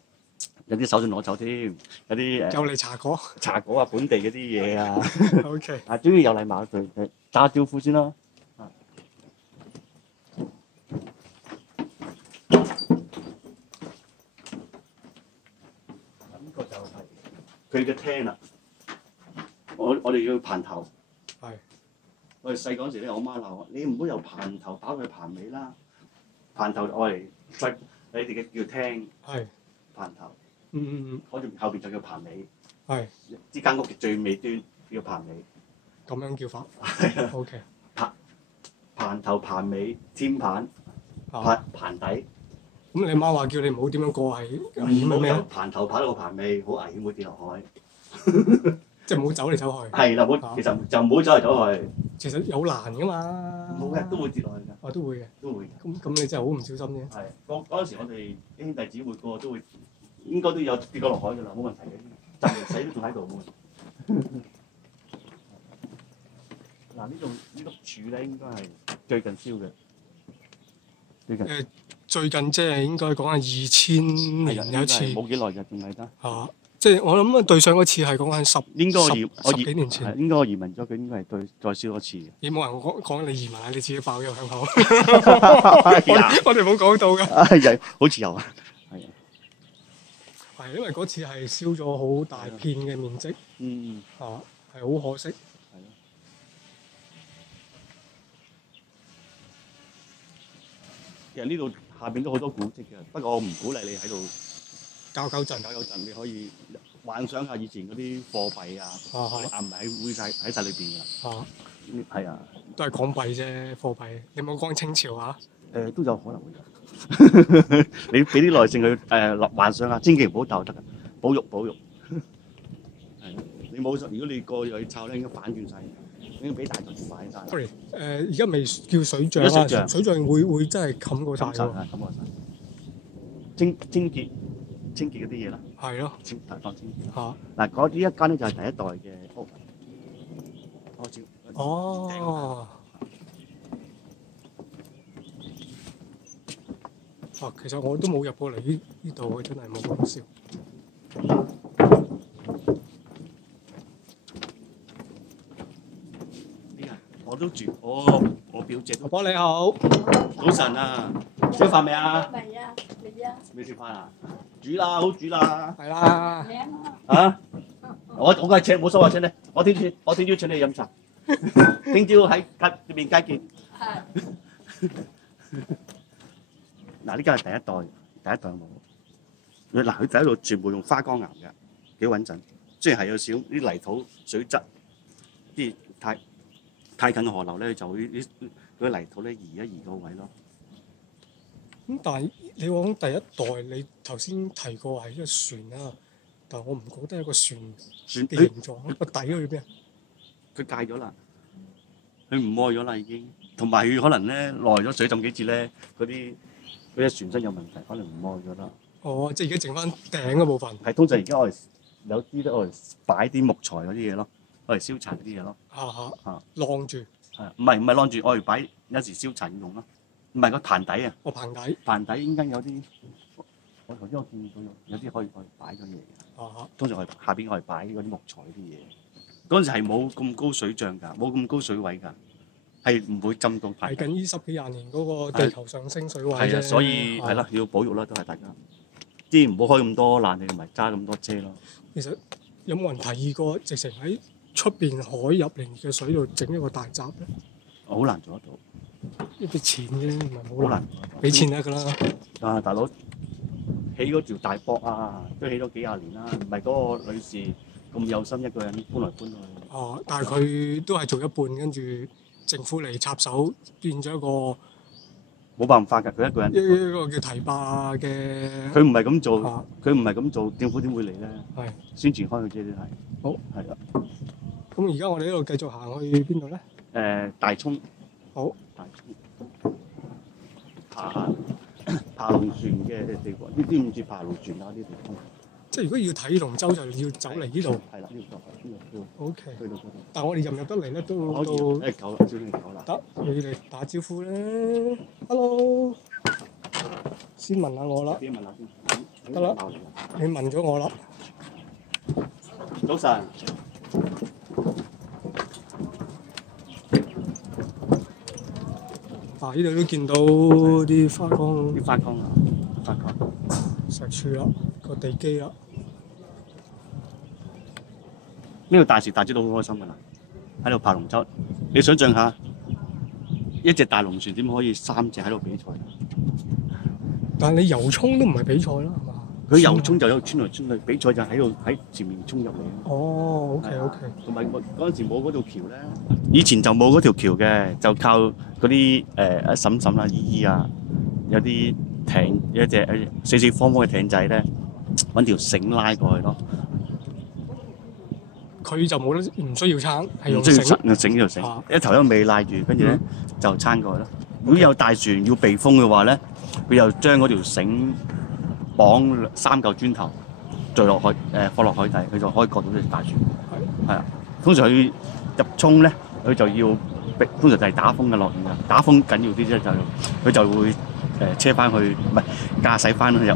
有啲手信攞走添，有啲有嚟茶果啊，本地嗰啲嘢啊。OK。終於有禮貌，佢打下招呼先啦。呢個就係佢嘅廳啦。我哋要棚頭。係。我哋細嗰陣時咧，我媽鬧我：你唔好由棚頭打去棚尾啦。棚頭我哋你哋嘅叫廳。係。棚頭。後邊就叫棚尾，係呢間屋嘅最尾端叫棚尾，咁樣叫法。OK。棚頭、棚尾、天棚、棚底。咁你媽話叫你唔好點樣過係危險嘅咩？棚頭爬到個棚尾，好危險，會跌落海。即係唔好走嚟走去。係啦，其實就唔好走嚟走去。其實有欄噶嘛。冇嘅，都會跌落去㗎，我都會嘅。都會嘅。咁你真係好唔小心啫。係嗰陣時，我哋啲兄弟姊妹個個都會，應該都有跌過落海㗎啦，冇問題嘅。暫時死都仲喺度冇。嗱，呢碌柱咧應該係最近燒嘅，最近即係應該講係2000年有一次。冇幾耐嘅，仲係得。即係我諗對上嗰次係講緊應該十幾年前。應該我移民咗，佢應該係再燒多次嘅。咦？冇人講你移民啊？你自己爆咗響口。我哋冇講到㗎。好似有啊。係因為嗰次係燒咗好大片嘅面積。係好可惜。其實呢度下邊都好多古蹟嘅，不過我唔鼓勵你喺度搞陣，你可以幻想下以前嗰啲貨幣啊，硬幣會喺晒裏邊㗎。係啊，都係港幣啫，貨幣。你冇講清朝啊？都有可能會有。你俾啲耐性去幻想下，千祈唔好鬥得㗎，保育。係，你冇如果你過去抄咧，應該反轉晒。應該俾大台反晒。Sorry，而家未叫水漲啊！水漲會真係冚過晒喎。冚過晒。清潔嗰啲嘢啦。係咯。當清潔。嗱，呢一間咧就係第一代嘅屋。其實我都冇入過嚟呢度，真係冇講笑。我都住，我表姐都。婆婆你好，早晨啊，食咗飯未啊？未啊，未食飯啊？煮啦，好煮啦。係啦。我梗係請，冇所謂請你。我聽朝請你飲茶。聽朝喺面街見。嗱，呢間係第一代冇。嗱，佢第一度全部用花崗岩嘅，幾穩陣。雖然係有少啲泥土水質，啲太近河流咧，就會啲泥土咧移一移個位咯。咁但係你講第一代，你頭先提過係一個船啦，但係我唔覺得係一個船嘅形狀，個底去邊啊？佢戒咗啦，佢唔愛咗啦已經。同埋佢可能咧耐咗水浸幾次咧，嗰隻船身有問題，可能唔愛咗啦。即係而家剩翻頂嗰部分。係通常而家我哋有啲咧，我哋擺啲木材嗰啲嘢咯。我嚟燒柴嗰啲嘢咯，晾住，唔係晾住，我嚟擺有時燒柴用咯，唔係個棚底啊。棚底應該有啲，我頭先我見到有啲可以擺咗嘢嘅。通常我下邊我嚟擺嗰啲木材啲嘢。嗰陣時係冇咁高水漲㗎，冇咁高水位㗎，係唔會浸到棚。係近呢10幾20年嗰個地球上升水位啫。所以係啦，要保育啦，都係大家，即係唔好開咁多冷氣同埋揸咁多遮咯。其實有冇人提議過直情喺出邊海入嚟嘅水度整一個大閘咧？好難做得到，一啲錢啫，唔係好難，俾錢得㗎啦。大佬起嗰條大駁啊，都起咗幾廿年啦，唔係嗰個女士咁有心一個人搬來搬去。但係佢都係做一半，跟住政府嚟插手，變咗一個冇辦法㗎，佢一個人一個叫堤壩嘅。佢唔係咁做，政府點會嚟咧？係宣傳開佢啫，都係。好，係啦。咁而家我哋呢度繼續行去邊度咧？大涌。好。大涌爬龍船嘅地方，呢啲唔似爬龍船啊，呢啲地方。即係如果要睇龍舟，就要走嚟呢度。係啦，呢度。O K。去到嗰度。但係我哋入唔入得嚟咧？都夠啦，少啲夠啦。得，你嚟打招呼咧。Hello。先問下我啦。先問下先。得啦，你問咗我啦。早晨。呢度都見到啲花崗。花崗。石柱啦，個地基啦。呢度大時大節都好開心㗎啦，喺度爬龍舟。你想象下，一隻大龍船點可以3隻喺度比賽？但係你游衝都唔係比賽啦，係嘛？佢游衝就有穿來穿去，比賽就喺前面衝入嚟。OK。同埋嗰陣時冇嗰條橋咧，以前就冇嗰條橋嘅，就靠嗰啲阿嬸啊、姨姨啊，有啲艇，一隻四方嘅艇仔咧，揾條繩拉過去咯。佢就冇得唔需要撐，係用唔需要繩。用繩條繩，啊一頭一尾拉住，跟住咧就撐過去咯。如果有大船要避風嘅話咧，佢又將嗰條繩綁3嚿磚頭，墜落海放落海底，佢就可以過到隻大船。係啊，通常佢入衝咧，佢就要通常就係打風嘅落雨啊，打風緊要啲啫，佢就會車翻去，唔係駕駛翻入去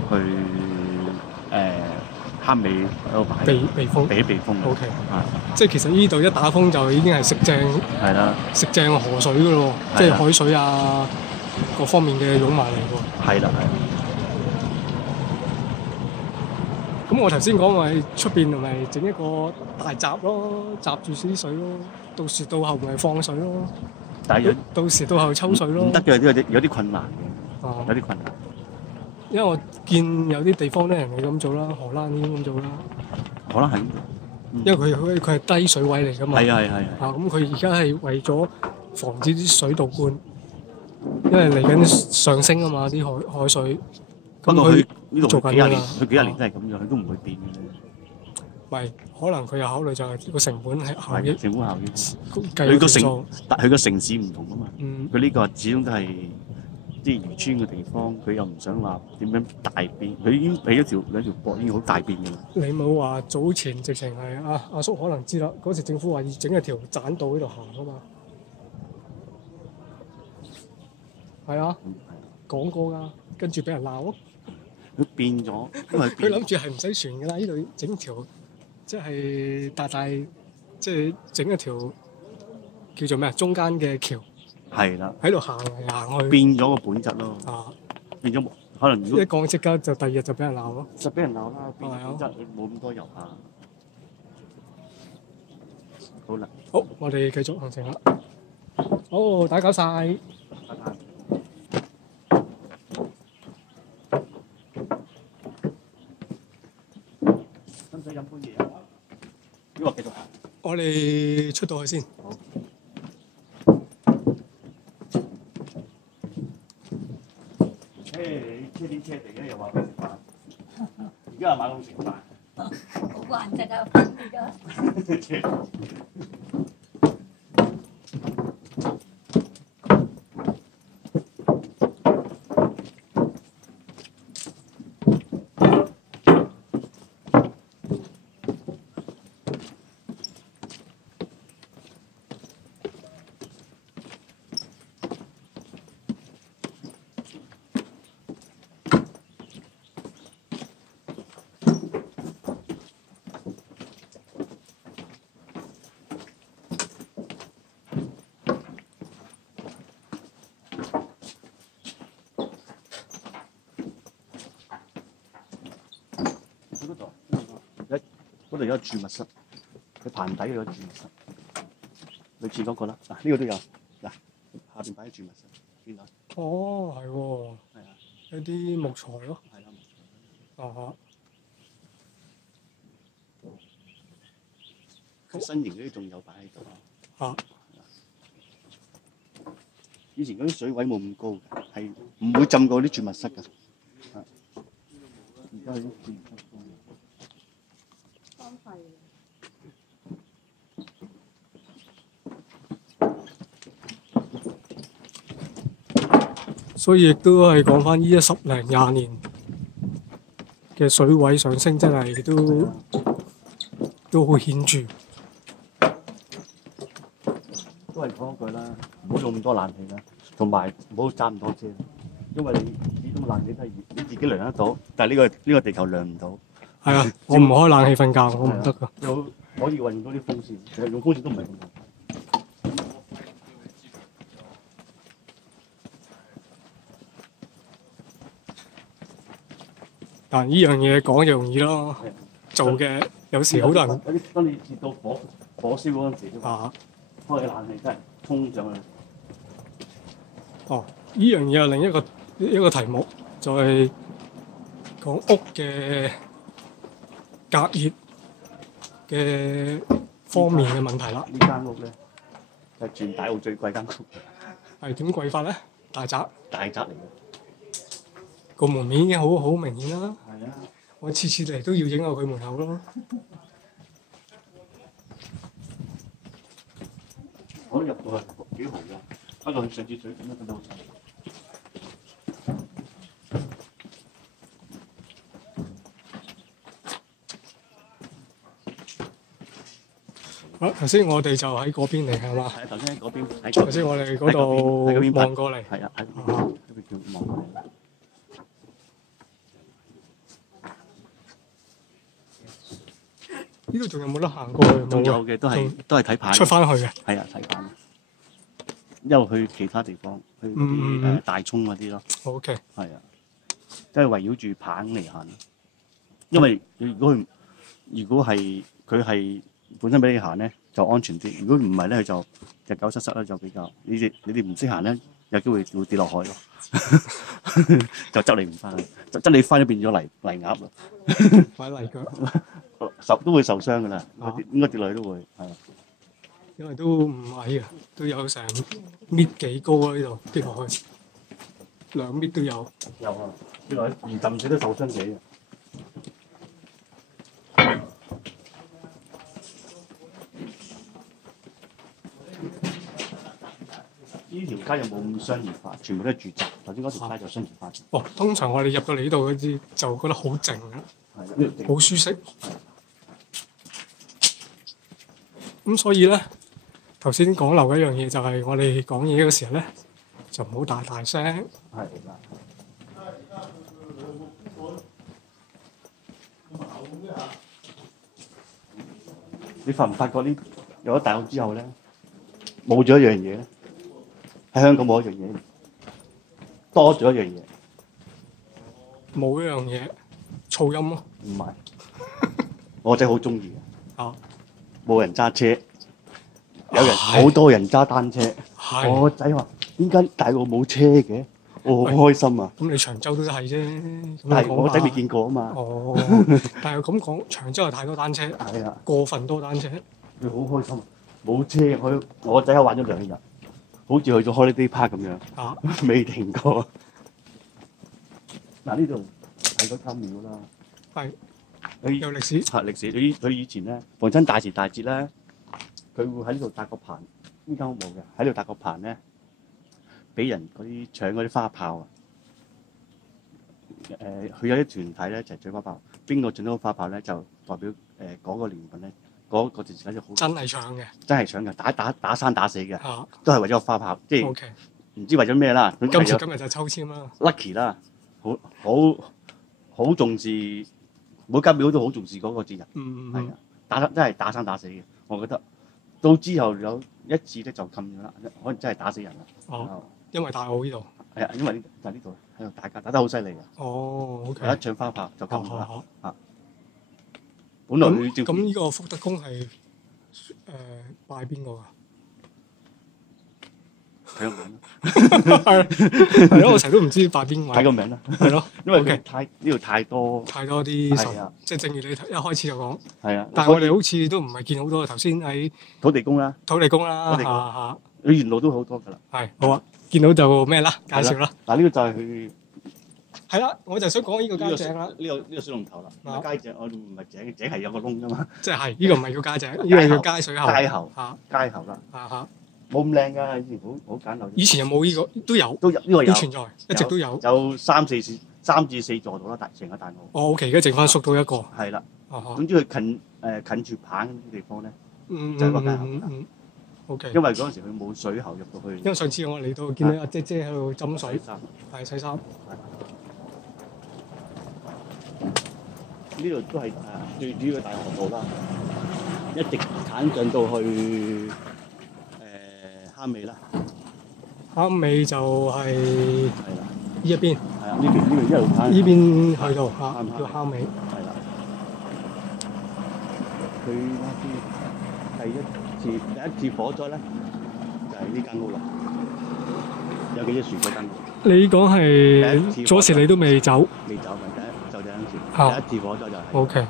坑尾嗰度擺避風。避風。O K，啊，即係其實呢度一打風就已經係係啦，食正河水噶咯，即係海水啊各方面嘅湧埋嚟喎。係啦。咁我頭先講話出邊咪整一個大閘咯，閘住啲水咯，到時到後咪放水咯，但係到時到後抽水咯。唔得嘅，有啲困難嘅，啊有啲困難。因為我見有啲地方咧人哋咁做啦，荷蘭已經咁做啦，可能係，因為佢係低水位嚟㗎嘛。係。啊，咁佢而家係為咗防止啲水倒灌，因為嚟緊上升啊嘛啲海水。不過佢呢度做緊幾廿年，㗎啦佢幾廿年都係咁樣，佢都唔會變嘅。咪可能佢有考慮就係個成本係效益係成本效益。計佢個咗數。但佢個城市唔同啊嘛。嗯，佢呢個始終都係即係漁村嘅地方，佢又唔想話點樣大變，佢已經俾咗兩條駁已經好大變㗎啦。你冇話早前直情係阿叔可能知啦，嗰時政府話要整一條棧道喺度行啊嘛。係啊，講過㗎，跟住俾人鬧咯。佢變咗，因為佢諗住係唔使船㗎啦，呢度整條即係大，即係整一條叫做咩啊？中間嘅橋係啦，喺度行嚟行去。變咗個本質咯。啊！變咗可能如果一講即刻就第二日就俾人鬧咯。就俾人鬧啦，變係啊咗本質冇咁多遊客。好啦，好，我哋繼續行程啦。好，打攪晒。拜拜。使唔使飲杯嘢啊？呢個繼續行。我哋出到去先。好。你車天車地嘅又話食飯，而家又買到食飯。好慣啫啊！而家嗰度有個儲物室，佢棚底有個儲物室，類似嗰個啦。嗱，呢個都有。嗱，下邊擺啲儲物室，見到？哦，係喎。係啊，一啲木材咯。係啦。啊佢新型嗰啲仲有擺喺度。啊！以前嗰啲水位冇咁高嘅，係唔會浸過啲儲物室㗎。啊，而家係啲儲物室多。荒廢。所以亦都係講翻呢10零20年嘅水位上升，真係都好顯著。都係講一句啦，唔好用咁多冷氣啦，同埋唔好揸咁多遮，因為你始終冷氣都係你自己涼得到，但係呢個地球涼唔到。係啊，我唔開冷氣瞓覺，我唔得㗎。有可以運用多啲風扇，其實用風扇都唔係咁好。但呢樣嘢講就容易咯，做嘅有時好多人有啲當你接到火燒嗰陣時，啊。開嘅冷氣真係衝上去。哦，呢樣嘢係另一個題目，就係講屋嘅隔熱嘅方面嘅問題啦。呢間屋咧係全大澳最貴間屋，係點貴法咧？大宅大宅嚟嘅。個門面已經好明顯啦。係啊，我次次嚟都要影下佢門口咯。我都入到去幾豪㗎，不過上次水咁都覺得好細。好，頭先我哋就喺嗰邊嚟係嘛？係啊，頭先喺嗰邊，頭先我哋嗰度望過嚟。係啊，喺嗰邊叫望過嚟。呢度仲有冇得行過去？仲有嘅，都係睇牌。出翻去嘅。係啊，睇牌。因為去其他地方，去嗰啲大涌嗰啲咯。OK。係啊，即係圍繞住棒嚟行。因為如果係佢係本身俾你行咧，就安全啲。如果唔係咧，佢就日久失咧，就比較你哋唔識行咧，有機會會跌落海咯。就執你唔翻，執你翻都變咗泥鴨啦。擺泥腳。都會受傷㗎啦，應該跌落去都會係。因為都唔矮啊，都有成米幾高啊！呢度跌落去2米都有。有啊，跌落去唔浸死都受傷死嘅。呢條街又冇咁商業化，全部都係住宅。頭先嗰條街就商業化。哦，通常我哋入到嚟呢度嗰啲就覺得好靜啊，好舒適。咁所以咧，頭先講漏一樣嘢就係我哋講嘢嘅時候咧，就唔好大聲。係啦。你發唔發覺呢？有咗大陸之後咧，冇咗一樣嘢咧，喺香港冇一樣嘢，多咗一樣嘢。冇一樣嘢，噪音咯。唔係，我仔好中意嘅。啊！冇人揸車，有人好多人揸單車。我仔話：點解大陸冇車嘅？我好開心啊！咁你長洲都係啫。但係我仔未見過啊嘛。哦，但係咁講，長洲有太多單車。係啊，過分多單車。佢好開心，冇車，我仔玩咗2日，好似去咗 holiday park 咁樣。啊！未停過。嗱，呢度係嗰間廟啦。係。有歷史。係歷史，佢以前咧，逢親大時大節咧，佢會喺呢度搭個棚。呢間屋冇嘅，喺呢度搭個棚咧，俾人嗰啲搶嗰啲花炮啊！佢有啲團體咧就係搶花炮，邊個搶到花炮咧就代表嗰個年份咧，嗰個時間就好。真係搶嘅。真係搶嘅，打生打死嘅，都係為咗個花炮，即係唔知為咗咩啦。今日就抽籤啦。lucky 啦，好重視。每間廟都好重視嗰個節日，係啊，真係打生打死嘅。我覺得到之後有一次咧就禁咗啦，可能真係打死人啦。哦，因為大澳呢度。係啊，因為就呢度喺度打得好犀利嘅。哦 ，OK。一搶花炮就禁咗啦。啊，本來咁呢個福德宮係拜邊個㗎？睇個名咯，係咯，我成日都唔知拜邊位。睇個名啦，係咯，因為呢度太多啲神，即係正如你一開始就講。係啊，但係我哋好似都唔係見好多，頭先喺土地公啦，嚇，你沿路都好多㗎啦。係，好啊，見到就咩啦，介紹啦。嗱，呢個就係佢。係啦，我就想講呢個街井啦。呢個水龍頭啦，街井我唔係井，井係有個窿㗎嘛。即係呢個唔係叫街井，呢個叫街水喉。街喉嚇，街喉啦。嚇。冇咁靚㗎，以前好簡陋。以前有冇呢個？都有，呢個有存在，一直都有。有3至4座到啦，成個大澳。哦，OK，而家剩翻縮到一個。係啦。總之佢近住棚嗰啲地方咧，就係個街喉。OK。因為嗰陣時佢冇水喉入到去。因為上次我嚟到見到阿姐姐喺度斟水。係洗衫。呢度都係最主要嘅大河道啦，一直鏟上到去。坑尾啦，坑尾就係呢一邊，係啊，呢邊一路坑，呢邊去到嚇叫坑尾，係啦。佢第一次火災咧，就係呢間屋啦，有幾隻船嗰間屋。你講係嗰時你都未走，未走咪第一次火災就係。OK，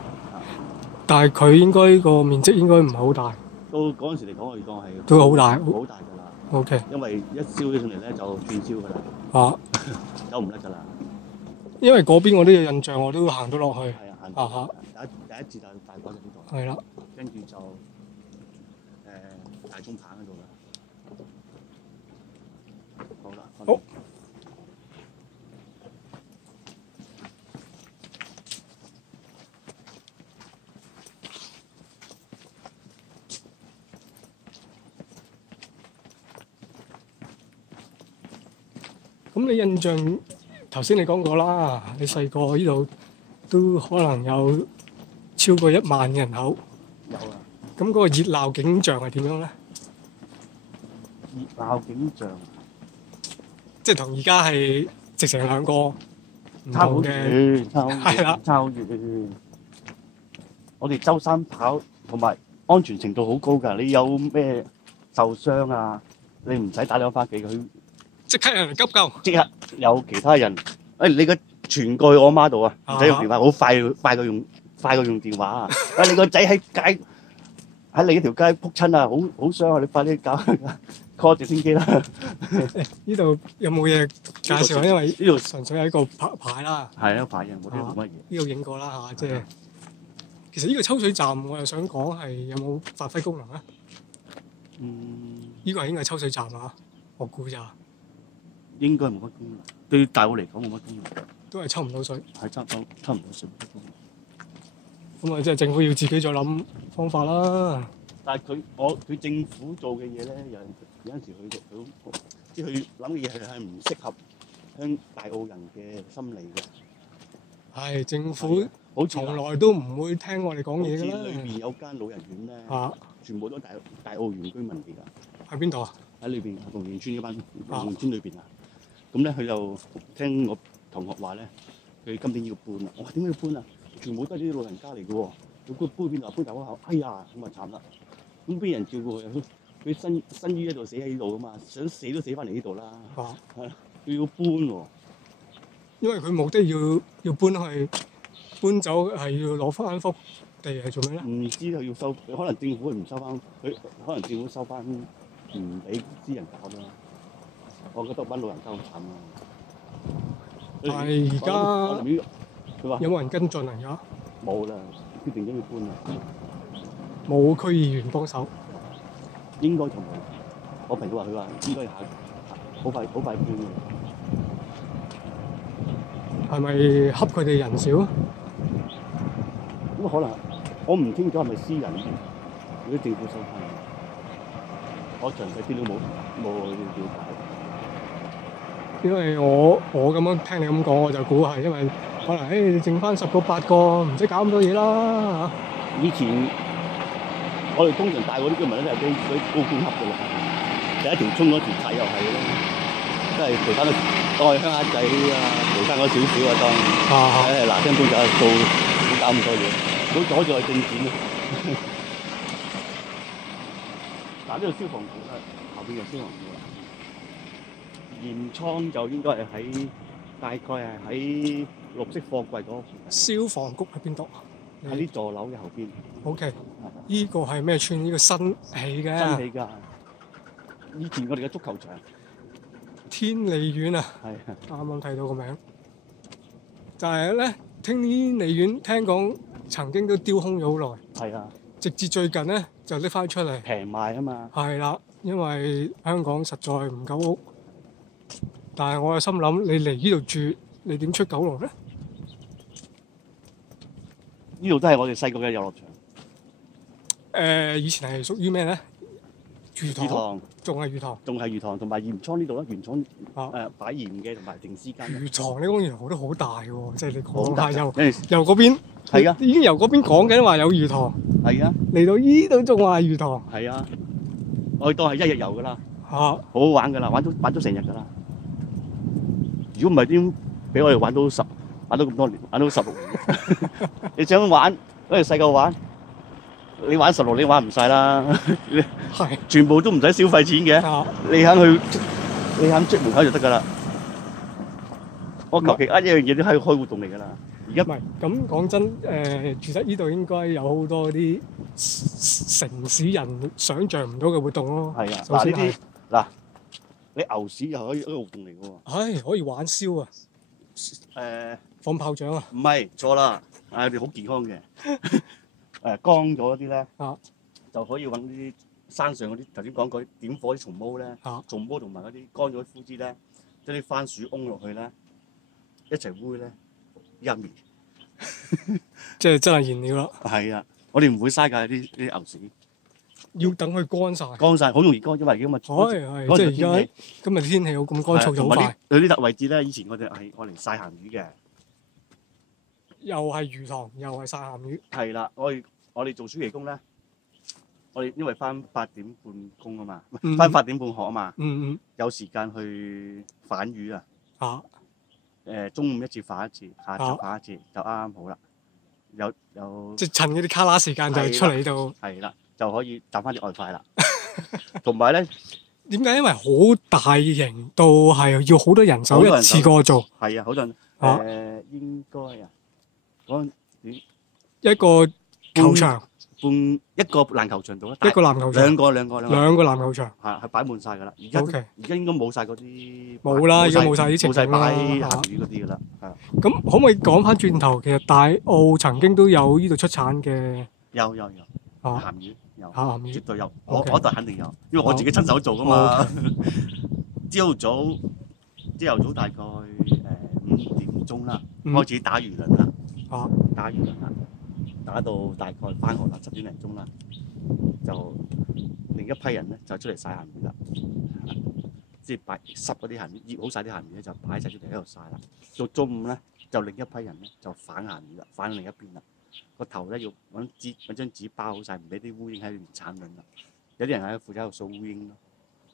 但係佢應該個面積應該唔係好大。到嗰陣時嚟講，我哋當係都好大，好大㗎啦。OK，因為一燒起上嚟咧就變燒㗎啦。啊，走唔甩㗎啦。因為嗰邊我都有印象，我都行到落去。係啊，行到落去。第一次就大火就呢度。係啦。跟住就大中棚嗰度啦。咁你印象頭先你講過啦，你細個呢度都可能有超過1萬人口。有啊。咁嗰個熱鬧景象係點樣咧？熱鬧景象，即係同而家係直成兩個唔差好同嘅，遠，差好係啦遠，差好遠。我哋周山跑同埋安全程度好高㗎，你有咩受傷啊？你唔使打電話翻屋企，佢即刻有人急救。即刻有其他人。你個傳過去我媽度啊，唔使用電話，好快過用電話啊！你個仔喺街喺你嗰條街撲親啊，好傷啊！你快啲搞 call 直升機啦！呢度有冇嘢介紹啊？因為呢度純粹係一個牌啦。係啊，排人冇啲冇乜嘢。呢度影過啦嚇，即係其實呢個抽水站我又想講係有冇發揮功能啊？呢個係應該係抽水站啊，我估咋。應該冇乜功能，對大澳嚟講冇乜功能，都係抽唔到水。係抽唔到水。咁啊，即係政府要自己再諗方法啦。但係佢政府做嘅嘢咧，有陣時佢即係佢諗嘅嘢係唔適合香大澳人嘅心理嘅。係政府好從來都唔會聽我哋講嘢㗎啦。裏邊有間老人院咧，全部都係大澳原居民嚟㗎。喺邊度啊？喺裏邊龍園村嗰班龍園村裏邊啊。咁咧佢就聽我同學話咧，佢今年要搬啦。我話點解要搬啊？全部都係啲老人家嚟嘅喎，佢搬邊度啊？搬大澳口。哎呀，咁啊慘啦！咁邊人照顧佢？佢生於一度死喺呢度㗎嘛，想死都死翻嚟呢度啦。係啦，佢要搬喎。因為佢目的要搬走係要攞翻幅地係做咩咧？唔知道要收，可能政府唔收翻，可能政府收翻唔俾私人搞啦。我覺得班老人家好慘啊！但係而家佢話有冇人跟進啊？而家冇啦，決定咗要搬啦。冇區議員幫手，應該同冇。我朋友話佢話應該好快搬嘅。係咪恰佢哋人少？咁可能我唔清楚係咪私人，如果政府收翻，我詳細資料冇了解。因為我咁樣聽你咁講，我就估係因為可能你剩翻10個8個，唔使搞咁多嘢啦。以前我哋通常帶嗰啲居民咧，就俾高官恰㗎啦。第一條涌嗰條溪又係咯，即係賠翻當係鄉下仔啊，賠翻嗰少少啊當。嗱聲搬走數，唔搞咁多嘢，好阻住係政治咯。嗱呢度消防局咧，後邊有消防局啦。鹽倉就應該係大概係喺綠色貨櫃嗰附近。消防局喺邊度？喺啲座樓嘅後邊。OK，呢個係咩村？呢個新起嘅。新起㗎。以前我哋嘅足球場。天利苑啊。係。啱啱睇到個名。就係咧，天利苑聽講曾經都丟空咗好耐。係啊。直至最近咧就拎翻出嚟。平賣啊嘛。係啦，因為香港實在唔夠屋。但係我有心諗，你嚟呢度住，你點出九龍咧？呢度都係我哋細個嘅遊樂場。以前係屬於咩咧？魚塘。仲係魚塘。仲係魚塘，同埋鹽倉呢度啦，鹽倉擺鹽嘅同埋定屍間。魚塘呢個魚塘都好大喎，即係你講下由嗰邊。係啊。已經由嗰邊講緊話有魚塘。係啊。嚟到呢度仲話係魚塘。係啊。我哋當係一日遊㗎啦。好好玩㗎啦，玩咗成日㗎啦。如果唔係點俾我哋玩到咁多年，玩到16年。你想玩嗰陣細個玩，你玩16年玩唔晒啦。係。全部都唔使消費錢嘅，你肯出門口就得㗎啦。我求其一樣嘢都係開活動嚟㗎啦。而家唔係咁講真，住得呢度應該有好多啲城市人想像唔到嘅活動咯。係啊，嗱呢啲嗱。你牛屎又可以一個活動嚟嘅喎，可以玩燒啊！放炮仗啊！唔係錯啦，你好健康嘅。乾咗嗰啲咧，就可以揾啲山上嗰啲頭先講過點火啲松毛咧，松毛同埋嗰啲乾咗枯枝咧，將啲番薯㧬落去咧，一齊煨咧，一滅。即係真係燃料啦！係啊，我哋唔會嘥㗎啲牛屎。要等佢乾晒。乾晒好容易乾，因為今日係即係而家今日天氣好咁乾燥就好快。佢呢笪位置咧，以前我哋係愛嚟曬鹹魚嘅，又係魚塘，又係曬鹹魚。係啦，我哋做暑期工咧，我哋因為翻8點半工啊嘛，翻8點半學啊嘛，有時間去反魚啊。中午一次反一次，下晝反一次，就啱啱好啦。有即係趁嗰啲卡拉時間就出嚟呢度。係啦，就可以賺翻啲外快啦。同埋咧，點解？因為好大型到係要好多人手一次過做。係啊，好多人應該啊，嗰陣一個球場。一個籃球場度啦，一個籃球場，兩個籃球場，係擺滿晒㗎啦。而家應該冇晒嗰啲，冇啦，而家冇晒啲情景啦，冇晒擺鹹魚嗰啲㗎啦。係。咁可唔可以講翻轉頭？其實大澳曾經都有呢度出產嘅，有鹹魚有，鹹魚絕對有。我度肯定有，因為我自己親手做㗎嘛。朝頭早大概5點鐘啦，開始打魚輪啦，打魚輪啦。打到大概翻學啦，10點零鐘啦，就另一批人咧就出嚟曬鹹魚啦，即係擺濕嗰啲鹹魚，醃好晒啲鹹魚咧就擺晒出嚟喺度曬啦。到中午咧就另一批人咧就反鹹魚啦，反另一邊啦。個頭咧要揾張紙包好晒，唔俾啲烏蠅喺裏面產卵啦。有啲人喺負責喺度掃烏蠅咯，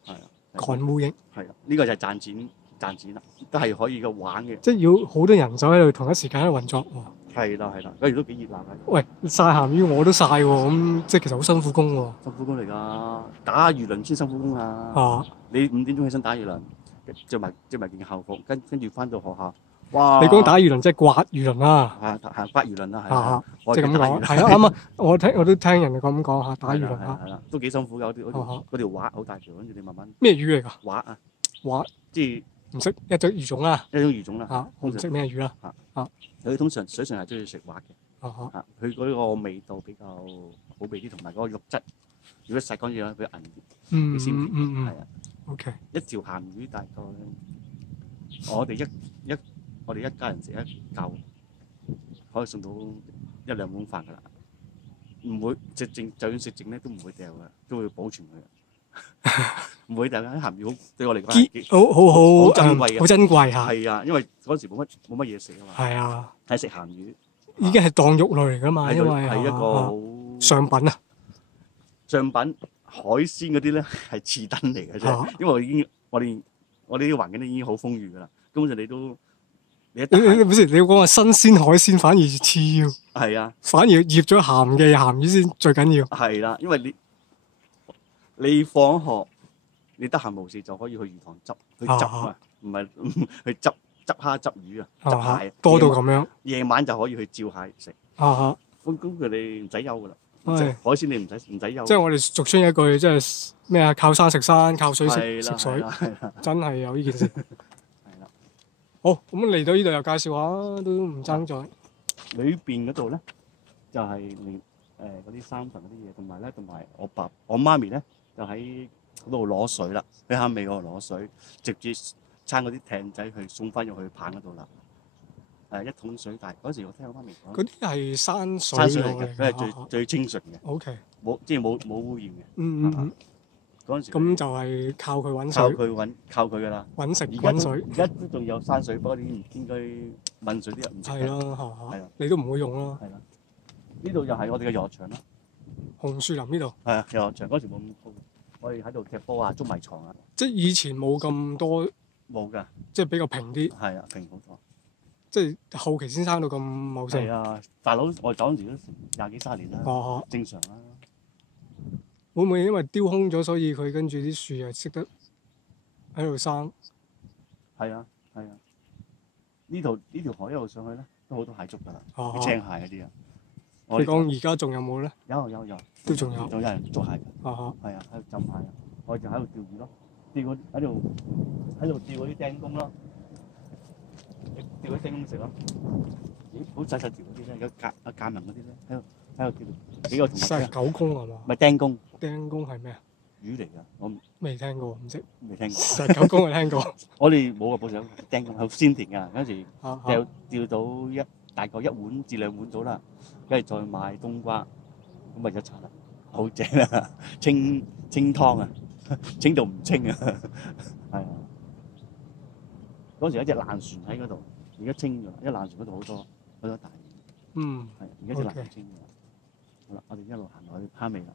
係啊，趕烏蠅。係啊，呢個就係賺錢啦，都係可以嘅玩嘅。即係要好多人手喺度同一時間喺度運作喎。係啦，嗰時都幾熱鬧嘅。喂，曬鹹魚我都曬喎，咁即係其實好辛苦工喎。辛苦工嚟㗎，打魚輪先辛苦工啊！你5點鐘起身打魚輪，着埋件校服，跟住翻到學校，哇！你講打魚輪即係刮魚輪啦。係刮魚輪啦，係。即係咁講，係啊啱啊！我都聽人哋咁講嚇，打魚輪嚇。係啦，都幾辛苦㗎，嗰條划好大條，跟住你慢慢。咩魚嚟㗎？划啊！划即係唔識一種魚種啦。一種魚種啦。我唔識咩魚啦。佢通常水上係中意食划嘅。佢嗰個味道比較好味啲，同埋嗰個肉質，如果洗乾淨咧，佢韌啲，鮮甜。係啊。OK。一條鹹魚大概我哋一家人食一嚿，可以送到1、2碗飯㗎啦。唔會食剩，就算食剩咧都唔會掉㗎，都會保存佢。唔會掉㗎，啲鹹魚好對我嚟講好珍貴嘅，好珍貴嚇。係啊，因為嗰時冇乜嘢食啊嘛。係啊。係食鹹魚。已經係當肉類嚟㗎嘛，因為係一個上品啊。上品海鮮嗰啲咧係次等嚟嘅啫，因為我哋呢個環境都已經好豐裕㗎啦，根本上你都你要講話新鮮海鮮反而次要。係啊。反而醃咗鹹嘅鹹魚先最緊要。係啦，因為你放學你得閒無事就可以去魚塘去執啊，唔係去執蝦執魚啊，執蟹多到咁樣。夜晚就可以去照蟹食。咁佢哋唔使憂㗎啦，海鮮你唔使憂。即係我哋俗稱一句，即係咩啊？靠山食山，靠水食水，真係有呢件事。係啦。好，咁嚟到呢度又介紹下，都唔爭在。裏邊嗰度咧，就係嗰啲三層嗰啲嘢，同埋我媽咪咧，就喺嗰度攞水啦，喺坑尾嗰度攞水，直接撐嗰啲艇仔去送翻入去棚嗰度啦。1桶水大，嗰時我聽我媽咪講。嗰啲係山水嚟嘅，佢係最清純嘅。OK。即係冇污染嘅。嗰陣時。咁就係靠佢揾水。靠佢㗎啦。揾食揾水。而家都仲有山水，不過啲應該問水啲人唔識。係咯，係啊。你都唔會用咯。係啦。呢度又係我哋嘅遊樂場啦。紅樹林呢度。係啊，遊樂場嗰時冇咁高，我哋喺度踢波啊，捉迷藏啊。即係以前冇咁多。冇㗎。即係比較平啲。係啊，平好多。即係後期先生到咁茂盛。係啊，大佬，我走嗰時都20幾30年啦。正常啦。會唔會因為丟空咗，所以佢跟住啲樹又識得喺度生？係啊，係啊。呢條河一路上去咧，都好多蟹捉㗎啦，啲青蟹嗰啲啊。你講而家仲有冇咧？有。都仲有。仲有人捉蟹㗎。係啊，喺度浸蟹啊。我就喺度釣魚咯，喺度釣嗰啲釘公咯。釣啲釘公食咯，好細條嗰啲咧，有架紋嗰啲咧，喺度釣幾個同學。狗公係嘛？唔係釘公。釘公係咩啊？魚嚟㗎，我未聽過，唔識。未聽過。石狗公我聽過。我哋冇啊，冇上釘公，好鮮甜㗎。嗰陣時釣到大概1碗至2碗到啦，跟住再買冬瓜，咁咪一齊啦。好正啊，清湯啊，清到唔清啊，係啊。嗰時有一隻爛船喺嗰度，而家清咗，因為爛船嗰度好多大魚。嗯。係，而家隻爛船清咗。好啦，我哋一路行落去蝦尾啦。